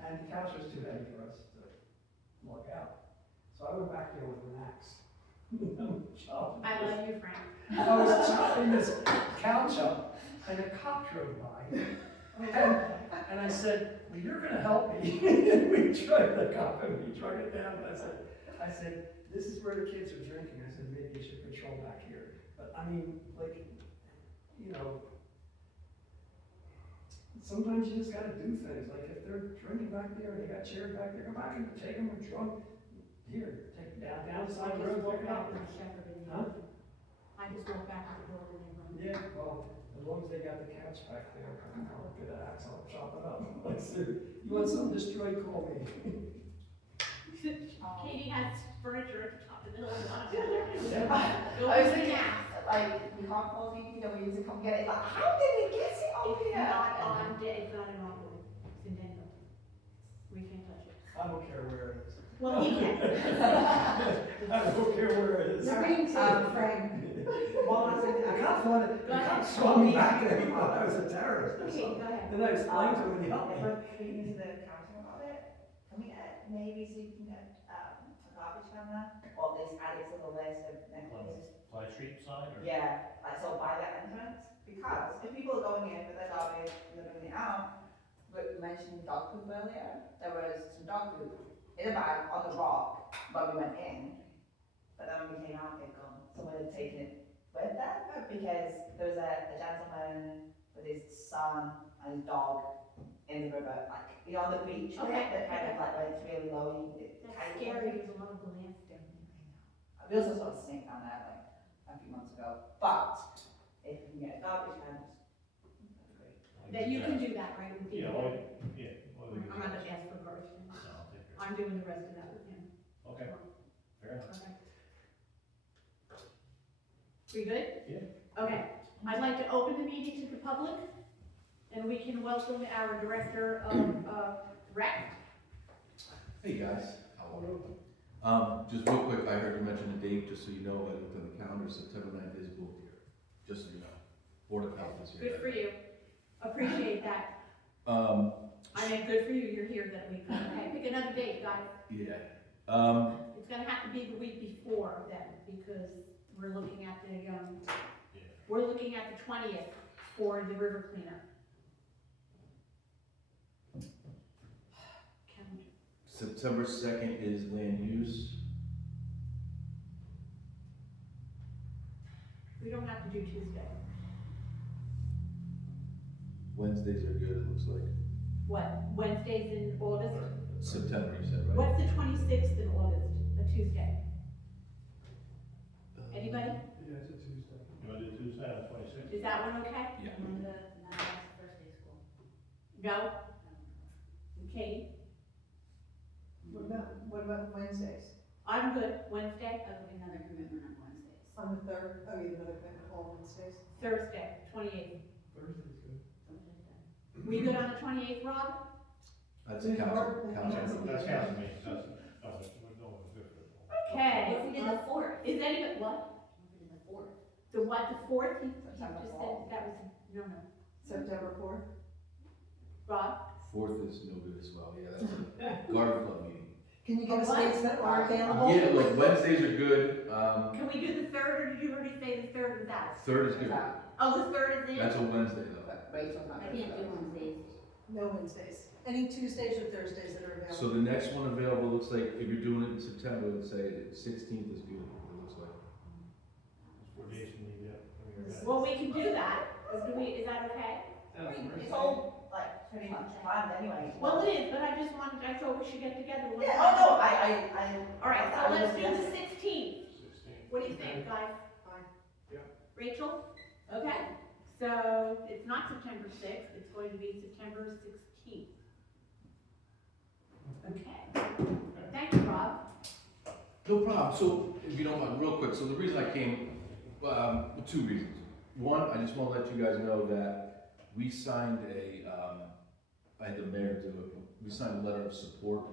And the couch was too heavy for us to lug out. So I went back there with an axe. Chopping I this. love you, Frank. I was chopping this couch up, and a cop drove by. And I said, well, you're gonna help me. And we tried the cop, and we tried it down, and I said, this is where the kids are drinking. I said, maybe you should patrol back here. But I mean, like, you know, sometimes you just gotta do things. Like if they're drinking back there, and they got chairs back there, go back and take them, or drunk. Here, take them down the side of the road, pick it up. Huh? I just walk back to the door when they run. Yeah, well, as long as they got the couch back there, I'll get an axe, I'll chop it up. I said, you want something destroyed, call me. Katie has furniture at the top of the hill. Yeah. I was thinking, like, we can't call DPW to come get it, like, how did we get it up It's here? not on, it's not in Rockaway, it's in Denver. We can't touch it. I don't care where it is. Well, he can. I don't care where it is. Screen Frank. The cops wanted, the cops saw me back there, he thought I was a terrorist or Okay, something. go ahead. And I explained to him, and he helped If me. we're speaking to the council about it, can we maybe see if we can get, a garbage can there? Or at least add it to the list of next On things. Fly Street side or? Yeah, like, so by that entrance, because if people are going in with their garbage and they're bringing it out, we mentioned dog poop earlier, there was some dog poop in a bag on the rock when we went in, but then when we came out, they'd gone, someone had taken it with them, because there was a gentleman with his son and his dog in the river, like, on the beach, bit Okay. that kind of like, where it's really low, it That's kind of- scary, there's a lot of glass down there. We also saw a snake down there, like, a few months ago, but if we can get a garbage can, that'd be great. That you can do that, right, with Yeah, DPW? well, yeah. well, we I'm can- not gonna ask for garbage. No, I'll take care I'm doing the rest of that with him. of it. Okay, fair enough. Okay. We good? Yeah. Okay, I'd like to open the meeting to the public, and we can welcome our Director of Rec. Hey guys, how are you? Just real quick, I heard you mention the date, just so you know, I looked on the calendar, September 9th is booked here, just so you know. Board of Health is here. Good for you. Appreciate that. I mean, good for you, you're here that week. Okay, pick another date, guys. Yeah, It's gonna have to be the week before then, because we're looking at the, we're looking at the 20th for the river cleanup. Calendar. September 2nd is land use. We don't have to do Tuesday. Wednesdays are good, it looks like. What, Wednesdays in August? September, you said, right? What's the 26th in August, a Tuesday? Anybody? Yeah, it's a Tuesday. You wanna do Tuesday on the 26th? Is that one okay? Yeah. And then that's first day school. No? Okay, What about Wednesdays? I'm good. Wednesday, That will be another commitment on Wednesdays. On the third, oh, you have another commitment all Wednesdays? Thursday, 28th. Thursday's good. Something like that. We good on the 28th, Rob? That's a council. That's council meeting, that's, we're going good for it. Okay. What if we did the fourth? Is anybody, what? What if we did the fourth? The what, the 4th? He just September said 4th. that was, no. September 4th? Rob? 4th is no good as well, yeah, that's a garden club meeting. Can you give us What? dates that are available? Yeah, like Wednesdays are good, Can we do the 3rd, or did you already say the 3rd was out? 3rd is good. Oh, the 3rd is in? That's a Wednesday though. But Rachel's not. I can't do Wednesdays. No Wednesdays. Any Tuesdays or Thursdays that are available? So the next one available looks like, if you're doing it in September, let's say 16th is good, it looks like. 4 days from leave, yeah. I mean, we're Well, we can do that. Is that okay? It's all, like, pretty much planned anyway. Well, it is, but I just wanted, I thought we should get together. Yeah, oh, no, I. All right, I so was let's do just- the 16th. 16th. What do you think, guys? Fine. Yeah. Rachel? Okay, so it's not September 6th, it's going to be September 16th. Okay, thank you, Rob. No problem. So, if you don't mind, real quick, so the reason I came, two reasons. One, I just want to let you guys know that we signed I had the mayor do it, we signed a letter of support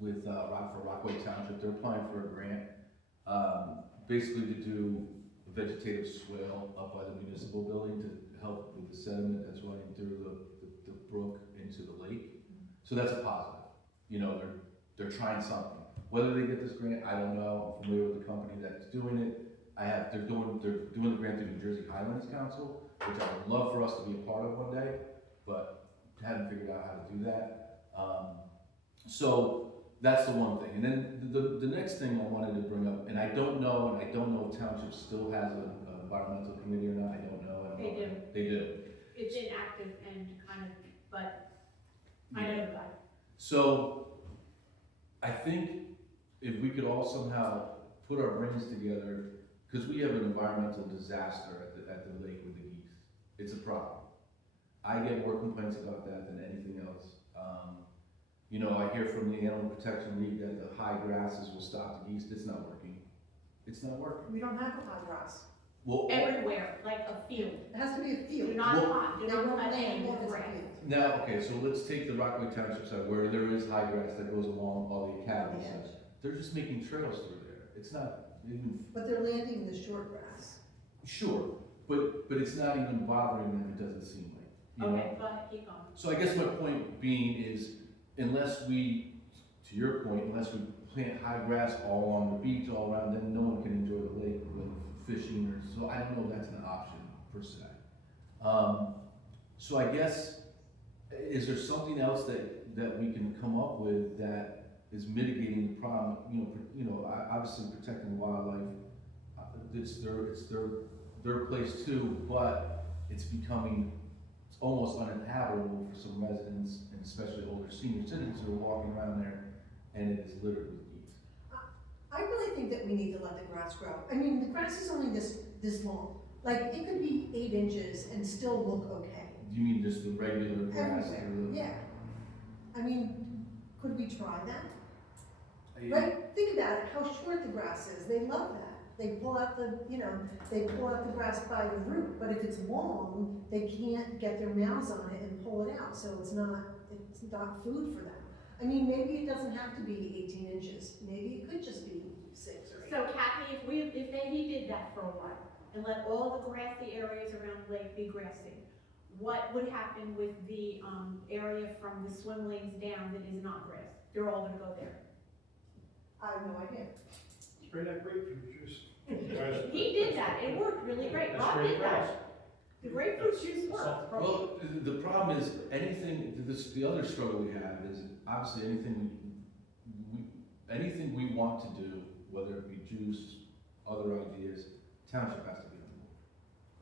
with Rockaway Township. They're applying for a grant, basically to do vegetative swale up by the municipal building to help with the sediment that's running through the brook into the lake. So that's a positive. You know, they're trying something. Whether they get this grant, I don't know. I'm familiar with the company that's doing it. They're doing the grant through New Jersey Highlands Council, which I would love for us to be a part of one day, but haven't figured out how to do that. So that's the one thing. And then the next thing I wanted to bring up, and I don't know if Township still has an environmental committee or not. I don't know. They do. They do. It's inactive and kind of, but I know about it. So I think if we could all somehow put our brains together, because we have an environmental disaster at the lake with the geese. It's a problem. I get more complaints about that than anything else. You know, I hear from the Animal Protection League that the high grasses will stop the geese. It's not working. It's not working. We don't have a high grass. Well, Everywhere, like a field. It has to be a Do field. not Well- pond, do They not won't touch land any if more it's a grass. field. now, okay, so let's take the Rockaway Township side where there is high grass that goes along all the academy On the sides. edge. They're just making trails through there. It's not even, But they're landing in the short grass. sure, but it's not even bothering them, it doesn't seem like. You know? Okay, go ahead, keep going. So I guess my point being is, unless we, to your point, unless we plant high grass all along the beach, all around, then no one can enjoy the lake with fishing or, so I don't know if that's an option per se. So I guess, is there something else that we can come up with that is mitigating the problem? Obviously protecting wildlife, it's their place too, but it's almost uninhabitable for some residents, and especially older senior citizens who are walking around there, and it is littered with geese. I really think that we need to let the grass grow. I mean, the grass is only this long. Like, it could be 8 inches and still look okay. Do you mean just the regular grass? Everywhere, yeah. I mean, could we try that? I- Right? Think about it, how short the grass is. They love that. They pull out the grass by the root, but if it's long, they can't get their mouths on it and pull it out, so it's not food for them. I mean, maybe it doesn't have to be 18 inches. Maybe it could just be 6 or 8. So Kathy, if he did that for a while, and let all the grassy areas around the lake be grassy, what would happen with the, area from the swim lanes down that is not grass? They're all gonna go there. I have no idea. Spray that grapefruit juice. He did that, it worked really great, That's Rob great did grass. that. The grapefruit juice worked. Well, the problem is, the other struggle we have is, obviously, anything we want to do, whether it be juice, other ideas, township has to be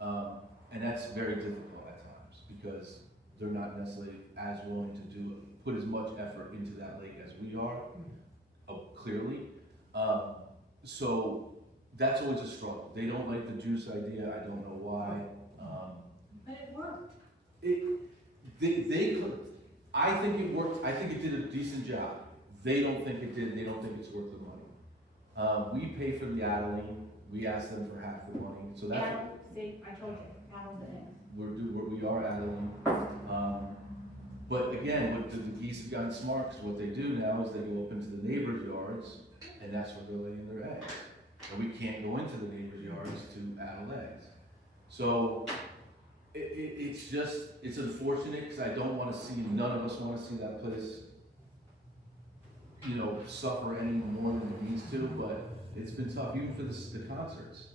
involved. And that's very difficult at times, because they're not necessarily as willing to put as much effort into that lake as we are, clearly. So that's always a struggle. They don't like the juice idea, I don't know why. But it worked. I think it worked, I think it did a decent job. They don't think it did, they don't think it's worth the money. We pay for the adeline, we ask them for half the money, so that's. Adam, see, I told you, Adam's in it. We are adeline. But again, what the geese have gotten smart, because what they do now is they go up into the neighbors' yards, and that's where they're laying their eggs. And we can't go into the neighbors' yards to addle eggs. So, it's unfortunate, because I don't want to see, none of us want to see that place, suffer any more than it needs to, but it's been tough, even for the concerts.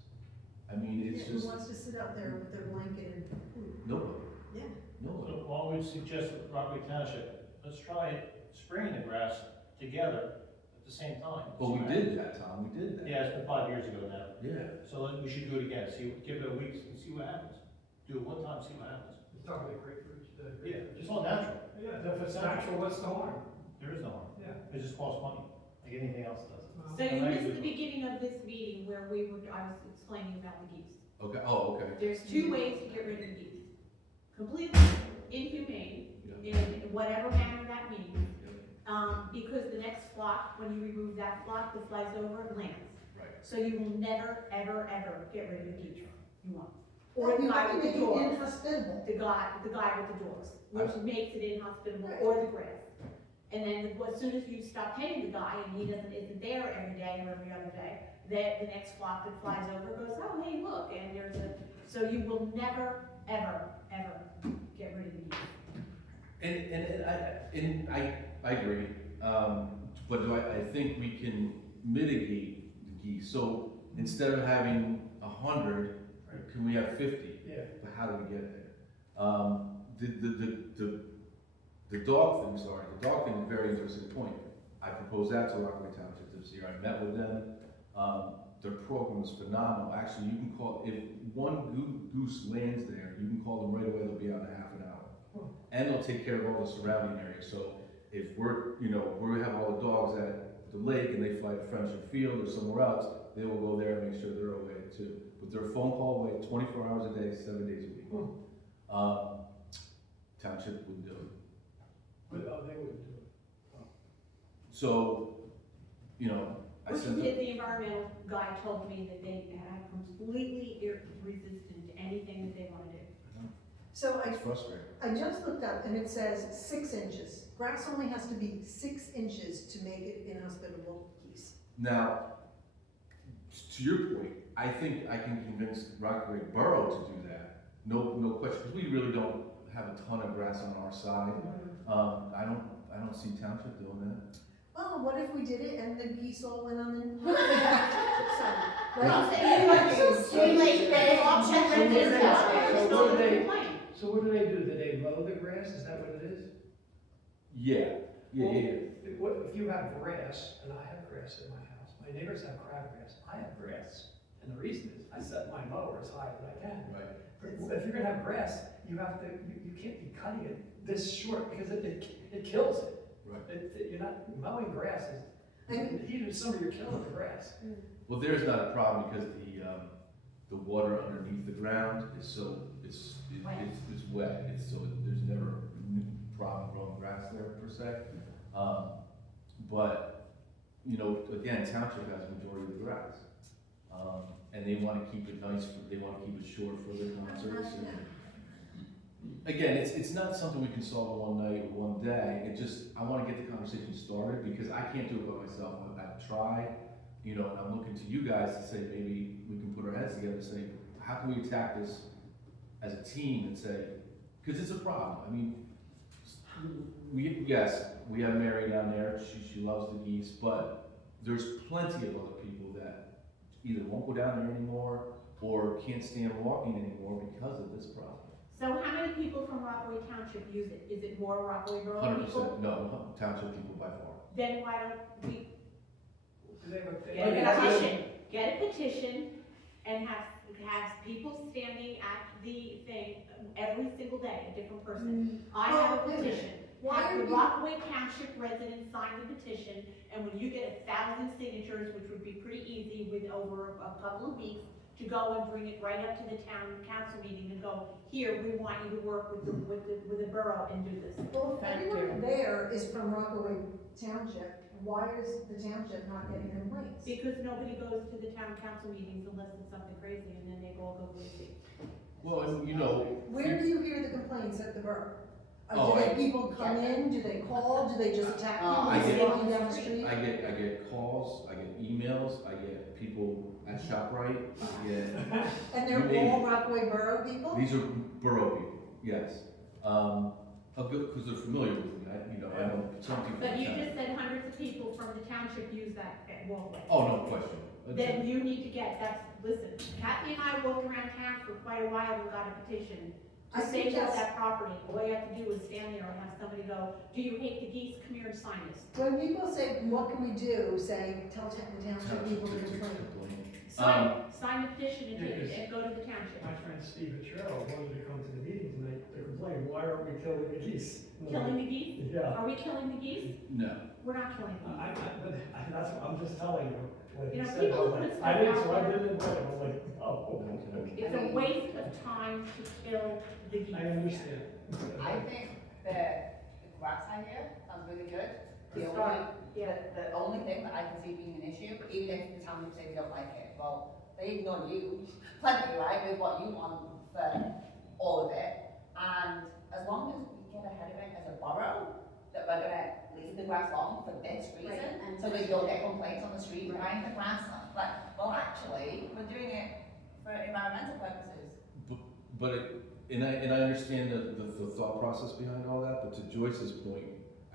I mean, it's Who just, wants to sit out there with their blanket and food? nobody, Yeah. nobody. So why don't we suggest with Rockaway Township, let's try spraying the grass together at the same time. But we did that, Tom, we did that. Yeah, it's been 5 years ago now. Yeah. So we should do it again, give it a week and see what happens. Do it one time, see what happens. You're talking about grapefruit. Yeah, it's all natural. Yeah, if it's natural, what's the harm? There is no harm. Yeah. It just costs money, like anything else does. So you missed the beginning of this meeting where I was explaining about the geese. Okay, oh, okay. There's 2 ways to get rid of the geese. Completely inhumane, Yeah. in whatever manner that means. Yeah. Because the next flock, when you remove that flock that flies over, it lands. Right. So you will never, ever, ever get rid of the geese. You won't. Or the You guy have to with the make it dogs. inhospitable. The guy with the dogs, which makes it inhospitable, or the grass. And then as soon as you stop paying the guy and he isn't there every day or every other day, that the next flock that flies over goes, oh, hey, look, and there's a, so you will never, ever, ever get rid of the geese. And I agree, but I think we can mitigate the geese, so instead of having 100, can we have 50? Yeah. But how do we get there? The dog thing, the dog thing is a very interesting point. I proposed that to Rockaway Township this year, I met with them, their program is phenomenal. Actually, you can call, if one goose lands there, you can call them right away, they'll be out in half an hour. And they'll take care of all the surrounding areas, so if we have all the dogs at the lake and they fly to Friendship Field or somewhere else, they will go there and make sure they're away too. But they're a phone call away 24 hours a day, 7 days a week. Township would do it. But, they wouldn't do it. So, I Which sent the them, environmental guy told me that they are completely resistant to anything that they want to do. So it's frustrating. I just looked up and it says 6 inches. Grass only has to be 6 inches to make it inhospitable geese. Now, to your point, I think I can convince Rockaway Borough to do that. No question, because we really don't have a ton of grass on our side. I don't see township doing that. Well, what if we did it and the geese all went on the Well, it's too late, they all check their business out, there's no one to complain. So what do? Do they mow the grass? Is that what it is? Yeah. If you have grass, and I have grass in my house, my neighbors have crabgrass, I have grass. And the reason is, I set my mower as high as I can. Right. If you're gonna have grass, you can't be cutting it this short, because it kills it. Right. You're not mowing grass, heat of summer, you're killing the grass. Well, there's not a problem because the water underneath the ground is so, it's wet. There's never a problem growing grass there per se. But, again, township has the majority of the grass. And they want to keep it nice, they want to keep it short for their concerts. Again, it's not something we can solve in one night or one day. I want to get the conversation started because I can't do it by myself. I've tried, and I'm looking to you guys to say maybe we can put our heads together and say, how can we attack this as a team and say, because it's a problem. I mean, we have Mary down there, she loves the geese, but there's plenty of other people that either won't go down there anymore or can't stand walking anymore because of this problem. So how many people from Rockaway Township use it? Is it more Rockaway Borough people? 100%, no, township people by far. Then why don't we Do they have a- get a petition and have people standing at the thing every single day, a different person. I have a petition. Why Have are the we- Rockaway Township residents sign the petition, and when you get 1,000 signatures, which would be pretty easy with over a couple of weeks, to go and bring it right up to the town council meeting and go, here, we want you to work with the borough and do this. Well, if everyone there is from Rockaway Township, why is the township not getting complaints? Because nobody goes to the town council meetings unless it's something crazy, and then they all go crazy. Well, and Where do you hear the complaints at the borough? Oh, Do people come in, do they call, do they just attack I people get- walking down the street? I get calls, I get emails, I get people at ShopRite, I get, And you they're name all it. Rockaway Borough people? these are borough people, yes. Because they're familiar with me, I know some people. But you from just town. said hundreds of people from the township use that walkway. Oh, no question. Then you need to listen, Kathy and I walked around town for quite a while and got a petition I to save up suggest- that property. All you have to do is stand there and have somebody go, do you hate the geese? Come here and sign this. When people say, what can we do, say, tell the township people to complain. Sign the petition Yeah, 'cause- and go to the township. My friend Steve Atrell wanted to come to the meetings and they complained, why aren't we killing the geese? Killing the geese? Yeah. Are we killing the geese? No. We're not killing the geese. That's what I'm just telling you. What he You know, said. people I was put like, stuff I didn't, out so I there. didn't invite him, I was like, oh. It's a waste of time to kill the geese. I understand. I think the grass idea sounds really good. The Start, only, yeah. the only thing that I can see being an issue, even if the town would say they don't like it, well, they ignore you plenty, right, with what you want for all of it. And as long as we get ahead of it as a borough, that we're gonna leave the grass long for this reason, Right, and so that you'll get complaints on the street, why is the grass long? Like, well, actually, we're doing it for environmental purposes. But and I understand the thought process behind all that, but to Joyce's point,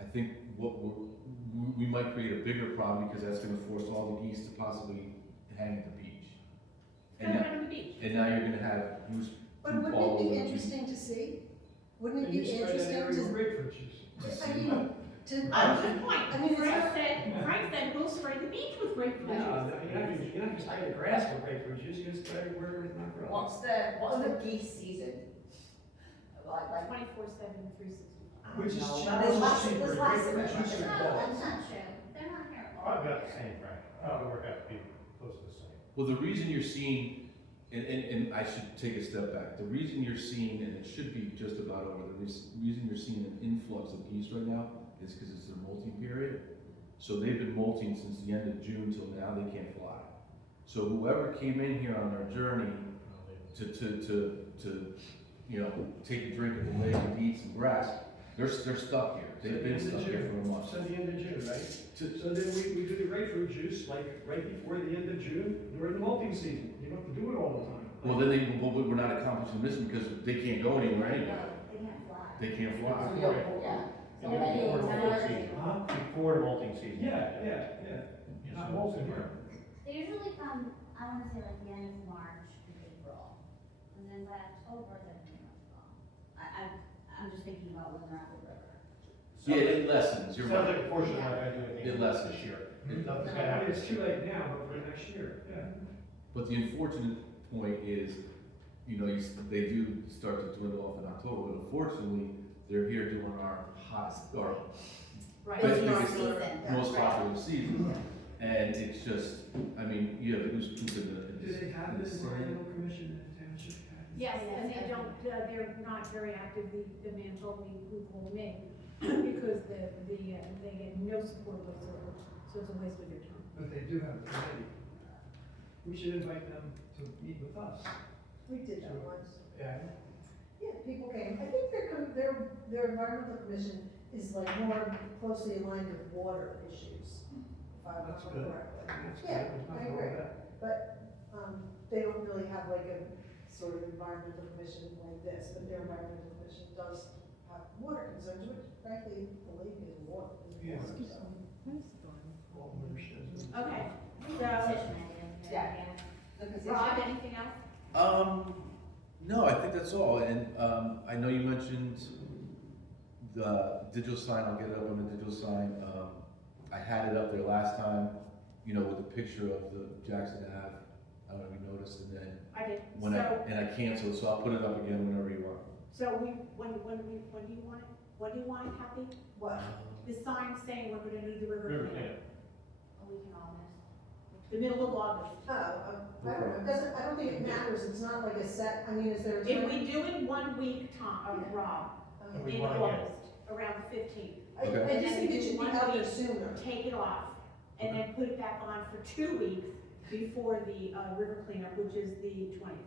I think we might create a bigger problem because that's gonna force all the geese to possibly hang at the beach. Go right on the beach. And now you're gonna have goose But poop wouldn't all it be over the beach. interesting to see? Wouldn't it And you be spray that interesting area with to, grapefruit juice. I mean, to, Oh, good point. I mean, it's Frank not- said we'll spray the beach with grapefruit juice. No, you're not gonna spray the grass with grapefruit juice, you're gonna spray it where it's not growing. What's the geese season? Like, 24/7, 365. Which is No, cheaper, that which was is last- cheaper, was last grapefruit semester. juice or No, balls. that's not true, they're not here. Probably about the same, Frank. Probably work out to be close to the same. Well, the reason you're seeing, and I should take a step back, the reason you're seeing, and it should be just about over, the reason you're seeing an influx of geese right now is because it's their molting period. So they've been molting since the end of June till now, they can't fly. So whoever came in here on their journey to you know, take a drink of the lake and eat some grass, they're stuck here. They've been stuck here for a month. So the end of June, right? So then we do the grapefruit juice, like, right before the end of June, during the molting season, you don't have to do it all the time. Well, then we're not accomplishing the mission because they can't go anywhere anyway. They can't fly. They can't fly. yeah. So Before they- the molting season. Huh? Before the molting season. Yeah. Not molting here. They usually come, I wanna say like the end of March and April, and then by October, they're pretty much gone. I'm just thinking about when they're at the river. Yeah, it lessens, you're Sounds right. like unfortunately not gonna do anything It lessens. this year. It- Nothing's gonna I mean, happen. it's too late now, but for next year, yeah. But the unfortunate point is, you know, they do start to dwindle off in October, but unfortunately, they're here during our hottest, our Right. But- It's not because- season. most popular season. And it's just, I mean, you have goose poop in Do the they have in an the sand. environmental commission in the township? Yes, and they don't, they're not very active, the man told me, who told me, because they get no support whatsoever, so it's a waste of your time. But they do have a committee. We should invite them to meet with us. we did that once. Yeah. Yeah, people came, I think their environmental commission is like more closely aligned with water issues, if I That's remember good. correctly. That's Yeah, good. There's I nothing wrong agree. with that. They don't really have like a sort of environmental commission like this, but their environmental commission does have water concerns, which frankly, the lake is water, Yeah. so. All watersheds. Okay, so, Position idea. Yeah. The position. Rob, anything else? No, I think that's all, and, I know you mentioned the digital sign, I'll get it up on the digital sign, I had it up there last time, you know, with a picture of the Jackson Ave, I don't know if you noticed, and then I did, when so, I canceled, so I'll put it up again whenever you want. so when do you want it, what do you want it, Happy? What? The sign saying we're gonna do the river River cleanup, cleanup. A week in August. the middle of August. Oh, I don't know, I don't think it matters, it's not like a set, I mean, is there a If time? we do it 1 week, Tom, Yeah. Rob, Okay. We in want it August, around the 15th, Okay. I just think it should be out there sooner. take it off, and then put it back on for 2 weeks before the river cleanup, which is the 20th.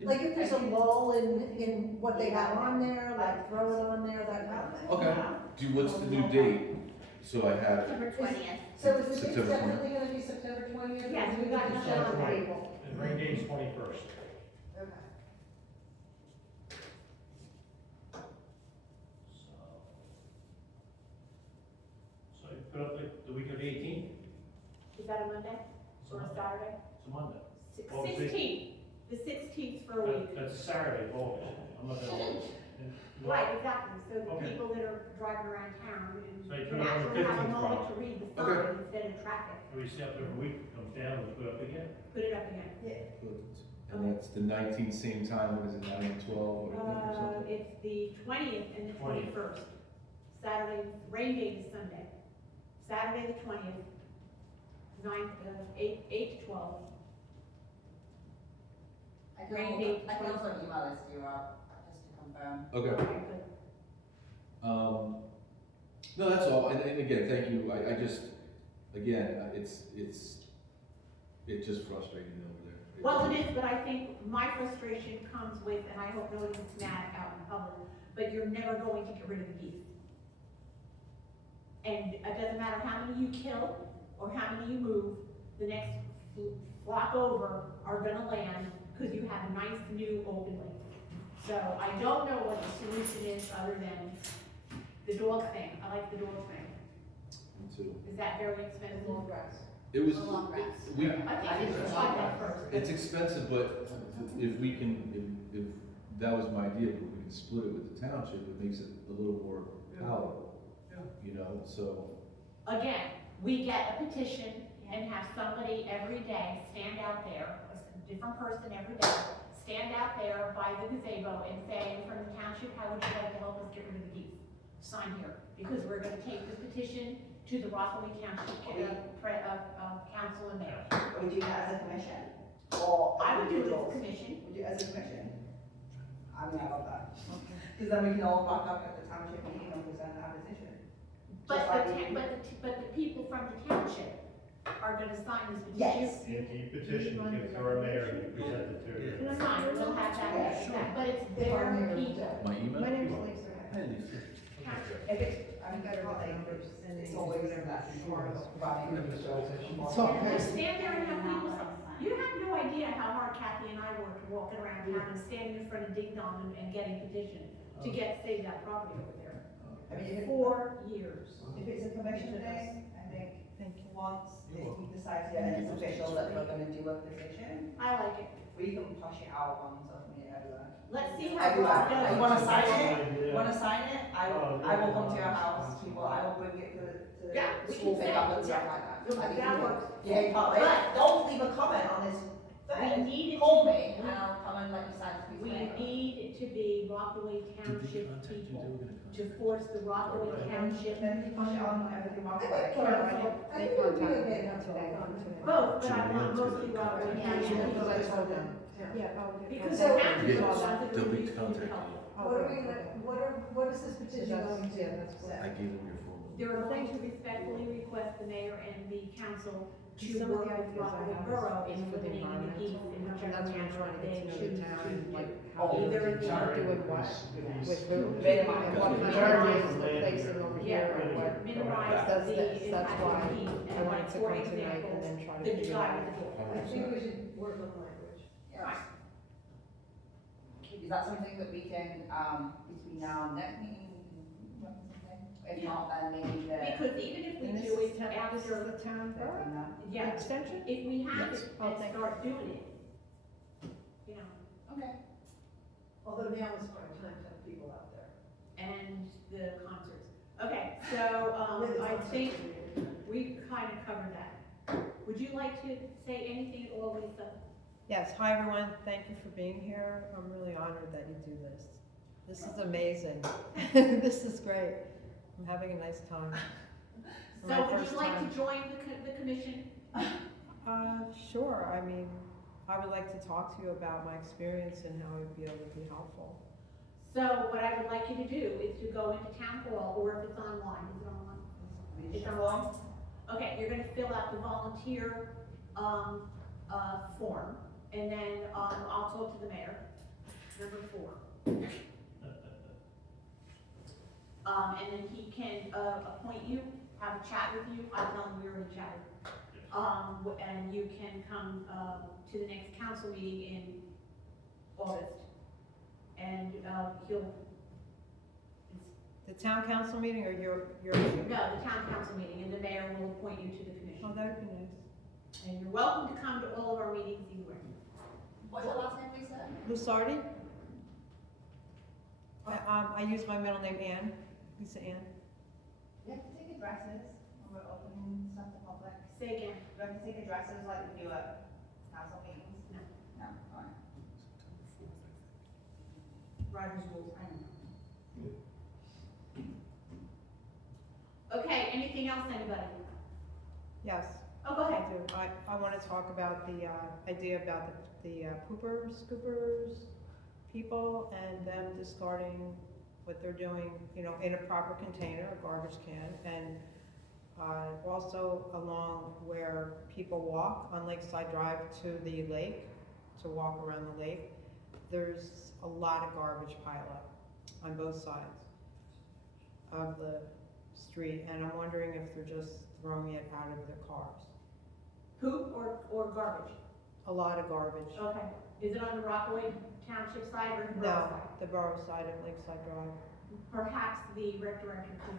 Like if there's a lull in what they have on there, like throw it on there, that kind of thing. Okay, what's the new date, so I have, September 20th. So is the date September 20th. definitely gonna be September 20th? Yes, we got just September on 20th. April. And rain date's 21st. Okay. So you put up the week of the 18th, Is that a Monday it's a or a Monday. Saturday? It's a Monday. August 16th, the 16th for a week. That's a Saturday, August. I'm not gonna. Right, exactly, so the Okay. people that are driving around town So you and put can it on the actually have a 15th, moment Rob. to read the Okay. sign instead of traffic, We stay up there a week, comes down, we put it up again. put it up again. and that's the 19th, same time, what is it, 9 and 12, or I think, or something? It's the 20th and the 20th. 21st. Saturday, rain date is Sunday. Saturday the 20th, 8 to 12. I can Rain also, date I can also email this to you, Rob, just to confirm. Okay. Okay, good. No, that's all, and again, thank you, I just, again, it's just frustrating over there. Well, it is, but I think my frustration comes with, and I hope nobody gets mad out in public, but you're never going to get rid of the geese. And it doesn't matter how many you kill or how many you move, the next flock over are gonna land, because you have a nice new open lake. So I don't know what the solution is other than the dog thing. I like the dog thing. Me too. Is that very expensive? Long grass. It was, A long grass. we, I think we should try that first. it's expensive, but if we can, if that was my idea, but we can split it with the township, it makes it a little more palatable. You know, so, Again, we get a petition and have somebody every day stand out there, a different person every day, stand out there by the gazebo and say, from the township, how would you like to help us get rid of the geese? Sign here, because we're gonna take this petition to the Rockaway Township, council and mayor. Would you do that as a commission? Or I would do it as a individuals? commission. Would you as a commission? I mean, I love that. Because then we can all rock up at the township meeting and present our position. But Just like but the people from the township are gonna sign this petition. Yes. The petition, you give it to our mayor, and you present it to her. Fine, we'll have that, Yeah, that, but it's If our their mayor would people. do it. my email? My name's Lisa. Hey, Lisa. If it's, I mean, that's what it's always that part of running. It's all And good. just stand there and have people, you have no idea how hard Kathy and I worked walking around town and standing in front of Ding Dong and getting petition to get, save that property over there. I mean, if 4 years. it's a commission thing, I think once You're we decide, yeah, and it's official that we're gonna do a petition, I like it. we can push it out on social media everywhere. Let's see how Everywhere. it You goes. wanna sign it? Yeah. Wanna sign it? I Oh, will come to your house, people, I will bring it to Yeah, the we school can pick say, up and stuff yeah. like that. I think That we works. do. Yeah, you can't, like, don't leave a comment on this We thing, need it call to, me, and I'll come and let you sign the piece of we paper. need it to be Rockaway Township people to force the Rockaway Township, Then you push it on everything I wrong think with it. I think it would be okay not today. both, but I want mostly Rockaway Township people. Because I told them. Because Because the so- township is the Yes, ones that they'll really be need to contacting help. What are we gonna, what is this petition going to say? I gave them your phone. They're going to respectfully request the mayor and the council to Some of work the with ideas I Rockaway have Borough is in for the eliminating the geese environmental, in whichever that's what I'm manner trying to they get to know choose the to town, do. like how Either they're in the- doing what, with who, Minimize. and what kind Charity of from is the land placing here. over Yeah, here, or what. minimize That's- the that's impact why of the geese. I And wanted like, to for come tonight example, and then try to the figure guy out. with the dog. I think we should work on language. Yes. Is that something that we can, between now and next meeting, work on something? If not, then maybe the. Because even if we And this do is it town, this is after, the town borough yeah, extension? if we have Yes. it Oh, and thank start doing it, you know, Okay. Although now is prime time to have people out there. and the concerts. Okay, so, I think we kind of covered that. Would you like to say anything at all, Lisa? Yes, hi everyone, thank you for being here. I'm really honored that you do this. This is amazing. This is great. I'm having a nice time. For my So would first you like time. to join the commission? Sure, I mean, I would like to talk to you about my experience and how I'd be able to be helpful. So what I would like you to do is to go into town hall, or if it's online, is it online? It's online? Okay, you're gonna fill out the volunteer, form, and then, I'll talk to the mayor, number 4. And then he can, appoint you, have a chat with you, I tell him we already chatted. And you can come, to the next council meeting in August. And, he'll, The town council meeting or your no, meeting? the town council meeting, and the mayor will appoint you to the commission. Oh, that'd be nice. And you're welcome to come to all of our meetings anywhere. What's your last name, Lisa? Lusardi? I use my middle name Ann, Lisa Ann. We have to take addresses when we're opening stuff to public. Say again. We have to take addresses like we do at council meetings? No. No, alright. Roger's rules, I don't know. Okay, anything else, anybody? Yes. Oh, go ahead. I do. I want to talk about the idea about the poopers, scoopers, people, and them discarding what they're doing, you know, in a proper container, a garbage can, and also along where people walk on Lakeside Drive to the lake, to walk around the lake. There's a lot of garbage pile up on both sides of the street, and I'm wondering if they're just throwing it out of their cars. Poop or garbage? A lot of garbage. Okay. Is it on the Rockaway Township side or the borough No, side? the borough side of Lakeside Drive. Perhaps the rec director could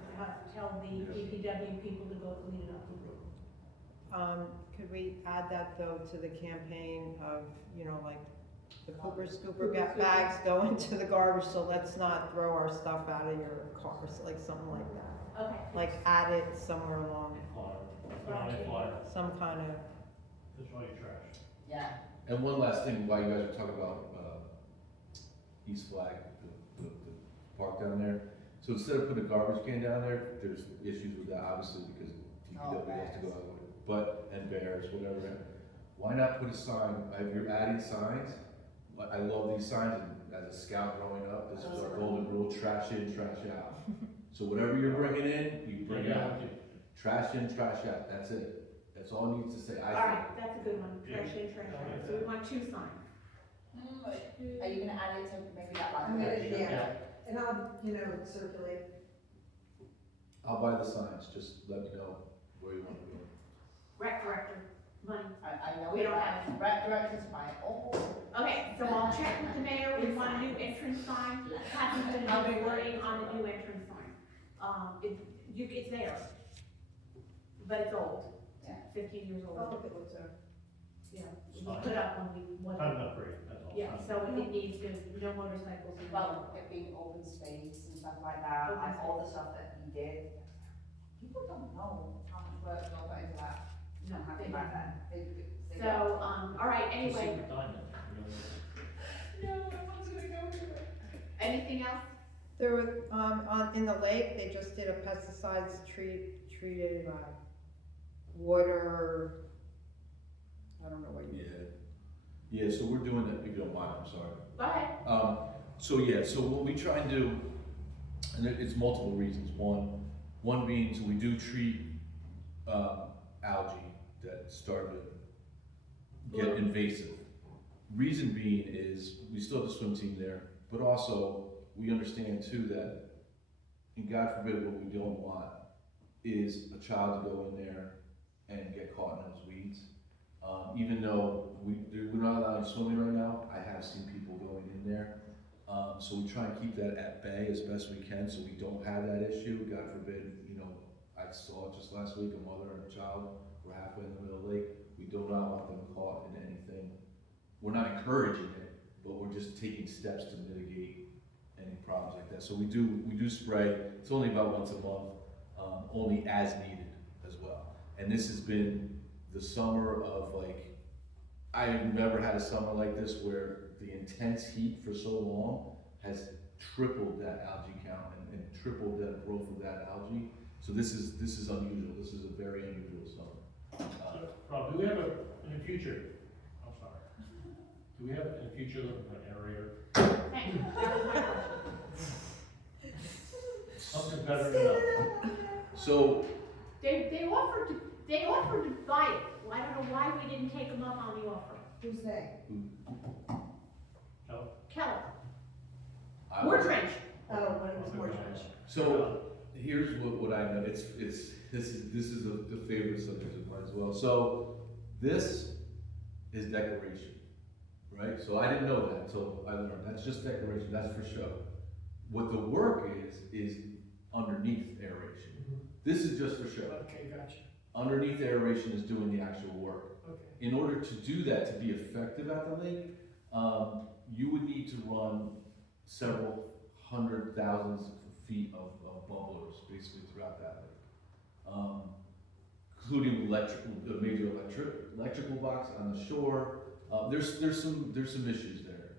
tell the DPW people to go clean it up. Could we add that though to the campaign of, you know, like the pooper scooper Pooper scooper. bags go into the garbage, so let's not throw our stuff out of your cars, like something like that. Okay. Like add it somewhere along, Flyer, some kind of, that's all your trash. Yeah. And one last thing, while you guys are talking about, East Flag, the park down there. So instead of putting a garbage can down there, there's issues with that, obviously, because DPW has to go out with it. But, and bears, whatever. Why not put a sign, if you're adding signs, I love these signs, and as a scout growing up, this was our golden rule, trash in, trash out. So whatever you're bringing in, you bring it out. Trash in, trash out, that's it. That's all it needs to say, I All think. right, that's a good one. Trash in, trash out. So we want 2 signs. Are you gonna add it to maybe that I'm line? gonna, yeah, and I'll, you know, circulate. I'll buy the signs, just let me know where you want to go. Rec director, money. I know we don't have rec directors by all. Okay, so I'll check with the mayor. We want a new entrance sign. Happy to do wording on a new entrance sign. It's there, but it's old. Yeah. 15 years I'll old. look at what's there. Yeah, we put it up when we wanted. Time to upgrade, that's all. Yeah, so it needs to, no motorcycles. in there. Well, it being open space and stuff like that, Open like all the stuff that he did. People don't know how much work goes into that. No, I'm they happy about don't. that. They So, all right, anyway, No, I wasn't gonna go to it. anything else? there were, in the lake, they just did a pesticides treated, water, I don't know what you. Yeah, so we're doing that, if you don't mind, I'm sorry. Go ahead. So what we try and do, and it's multiple reasons. One being, so we do treat algae that start to get invasive. Reason being is, we still have a swim team there, but also, we understand too that, and God forbid, what we don't want is a child to go in there and get caught in those weeds. Even though we're not allowed swimming right now, I have seen people going in there. So we try and keep that at bay as best we can, so we don't have that issue. God forbid, you know, I saw it just last week, a mother and a child were halfway in the middle of the lake. We do not want them caught in anything. We're not encouraging it, but we're just taking steps to mitigate any problems like that. So we do spray. It's only about once a month, only as needed as well. And this has been the summer of, like, I've never had a summer like this where the intense heat for so long has tripled that algae count and tripled the growth of that algae. So this is unusual. This is a very unusual summer. Rob, do we have in the future, I'm sorry, do we have in the future looking for an aerator? Thank you. That was my question. Something better than nothing. So, They offered to buy it. Well, I don't know why we didn't take them up on the offer. Who's they? No? Keller, I- Wood Trench. Oh, when it was more trench. So here's what I know. This is a favorite subject of mine as well. So this is decoration, right? So I didn't know that until I learned. That's just decoration. That's for show. What the work is underneath aeration. This is just for show. Okay, gotcha. Underneath aeration is doing the actual work. Okay. In order to do that, to be effective at the lake, you would need to run several hundred thousands of feet of bubblers basically throughout that lake, including major electrical box on the shore. There's some issues there.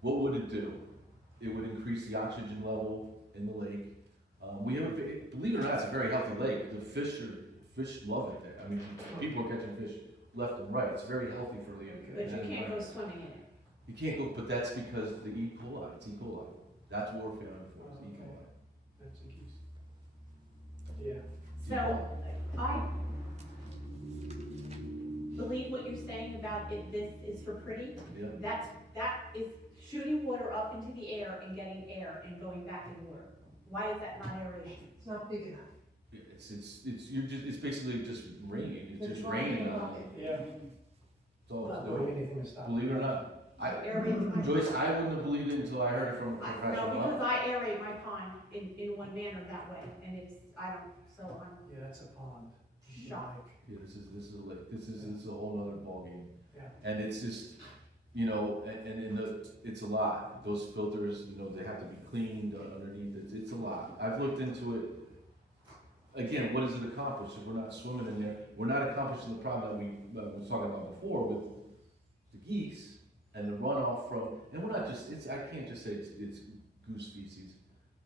What would it do? It would increase the oxygen level in the lake. We have, believe it or not, it's a very healthy lake. The fish love it there. I mean, people are catching fish left and right. It's very healthy for the But you can't go swimming in it. You can't go, but that's because the E. coli. It's E. coli. That's what we're feeling for. It's E. coli. That's the keys. Yeah. So, I believe what you're saying about it, this is for pretty. Yeah. That is shooting water up into the air and getting air and going back in the water. Why is that not aeration? It's not big enough. It's it's basically just raining, it's They're just trying to raining on block it. it. Yeah. That's all Not it's doing doing. anything to stop. Believe it or not. Aerate. Joyce, I wouldn't have believed it until I heard it from a No, professional. because I aerate my pond in one manner that way, and it's, I don't, so I'm Yeah, that's a pond. shocked. Yeah, this is a lake, this is a whole other ballgame. Yeah. And it's just, you know, and in the, it's a lot, those filters, you know, they have to be cleaned underneath, it's a lot. I've looked into it. Again, what does it accomplish if we're not swimming in there? We're not accomplishing the problem that we was talking about before with the geese and the runoff from, and we're not just, I can't just say it's goose feces.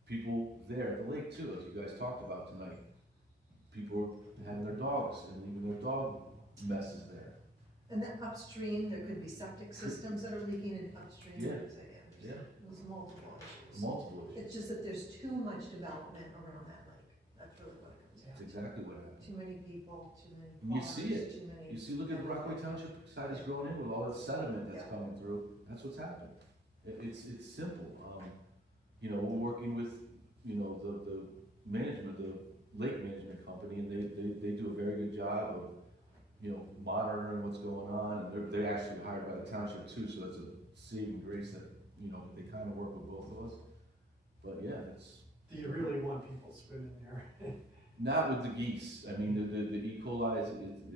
People there at the lake too, as you guys talked about tonight. People having their dogs and leaving their dog messes there. And then upstream, there could be septic systems that are leaking in upstream. Yeah. So, Yeah. There's multiple issues. Multiple issues. It's just that there's too much development around that lake. That's really what it comes down That's to. exactly what happened. Too many people, too many You cars, see it. too many. You see, look at the Rockaway Township side is growing in with all that sediment that's Yeah. coming through. That's what's happened. It's simple. You know, we're working with, you know, the management, the lake management company, and they do a very good job of, you know, monitoring what's going on, and they're actually hired by the township too, so that's a saving grace that, you know, they kind of work with both of us. But yeah, it's Do you really want people swimming there? not with the geese. I mean, the E. coli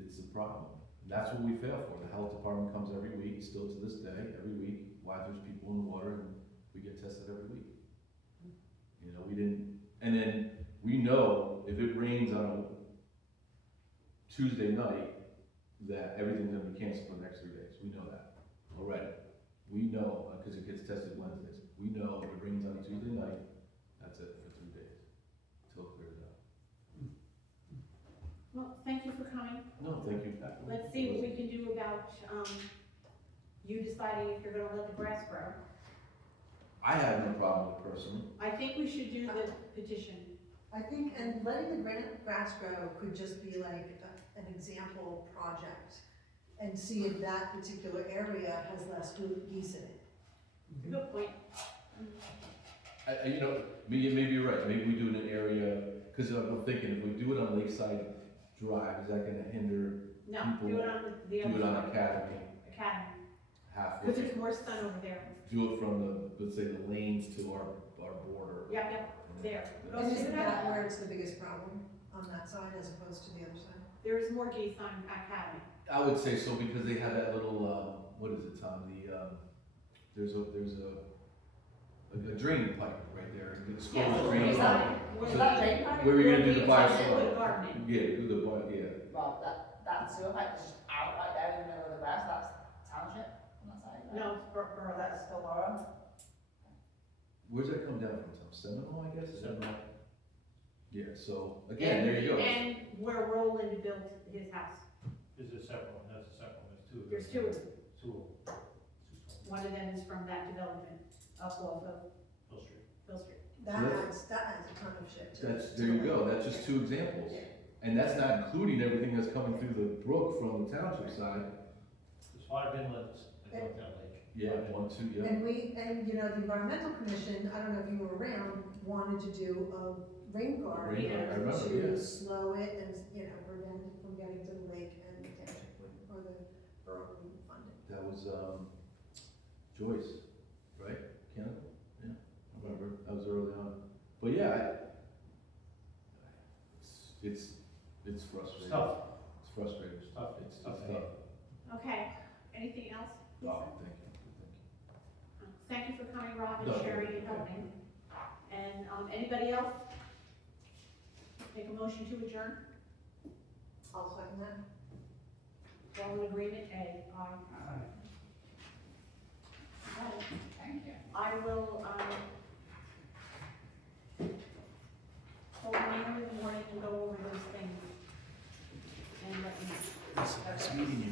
it's a problem. And that's what we fail for. The health department comes every week, still to this day, every week, why there's people in the water, and we get tested every week. You know, we didn't, and then we know if it rains on a Tuesday night, that everything's gonna be canceled for the next 3 days. We know that already. We know, because it gets tested Wednesdays. We know if it rains on a Tuesday night, that's it for 3 days, till it clears out. Well, thank you for coming. No, thank you. Let's see what we can do about, you deciding if you're gonna let the grass grow. I have no problem with it personally. I think we should do the petition. I think, and letting the grass grow could just be like an example project and see if that particular area has less geese in it. Good point. You know, maybe you're right, maybe we do it in an area, because I'm thinking if we do it on Lakeside Drive, is that gonna hinder No, people? do it on the Do other it on side. Academy, Academy, halfway, because there's more sun over there. do it from the, let's say, the lanes to our border. Yep, there. Go And see isn't that. that where it's the biggest problem, on that side as opposed to the other side? There's more geese on Academy. I would say so, because they have that little, what is it, Tom, there's a drain pipe right there, an exposed Yeah, so drain is pipe. that- Was So- that drain pipe? Where you're gonna do the Where we bio intend to soil. put gardening. Yeah, do the, yeah. Well, that sewer pipe is just out right there in the middle of the grass, that's township on that side, right? No, it's borough. That's still borough. Where's that come down from, Tom? Seminole, I guess? Yeah, so, again, there you go. And where Roland built his house. This is a separate one, that's a separate one, there's two. There's two of them. Two. One of them is from that development up off of Hill Street. Hill Street. That So adds a ton of shit to it. That's, there you go, that's just two examples. Yeah. And that's not including everything that's coming through the brook from the township side. There's 5 inlets that go down lake. Yeah, 1, 2, yeah. And you know, the environmental commission, I don't know if you were around, wanted to do a rain garden. Rain garden, I remember, To yeah. slow it and, you know, prevent it from getting to the lake and the township would, or the borough would fund it. That was, Joyce, right? Ken? Yeah, I remember, that was early on. But yeah, it's frustrating. It's tough, It's frustrating. it's tough, It's tough. tough. Okay, anything else? Oh, thank you. Thank you for coming, Rob, and No. sharing and helping. And, anybody else? Make a motion to adjourn? I'll second that. All in agreement? Aye. Okay. Thank you. I will, hold a meeting in the morning and go over those things. And let you know. Nice meeting you.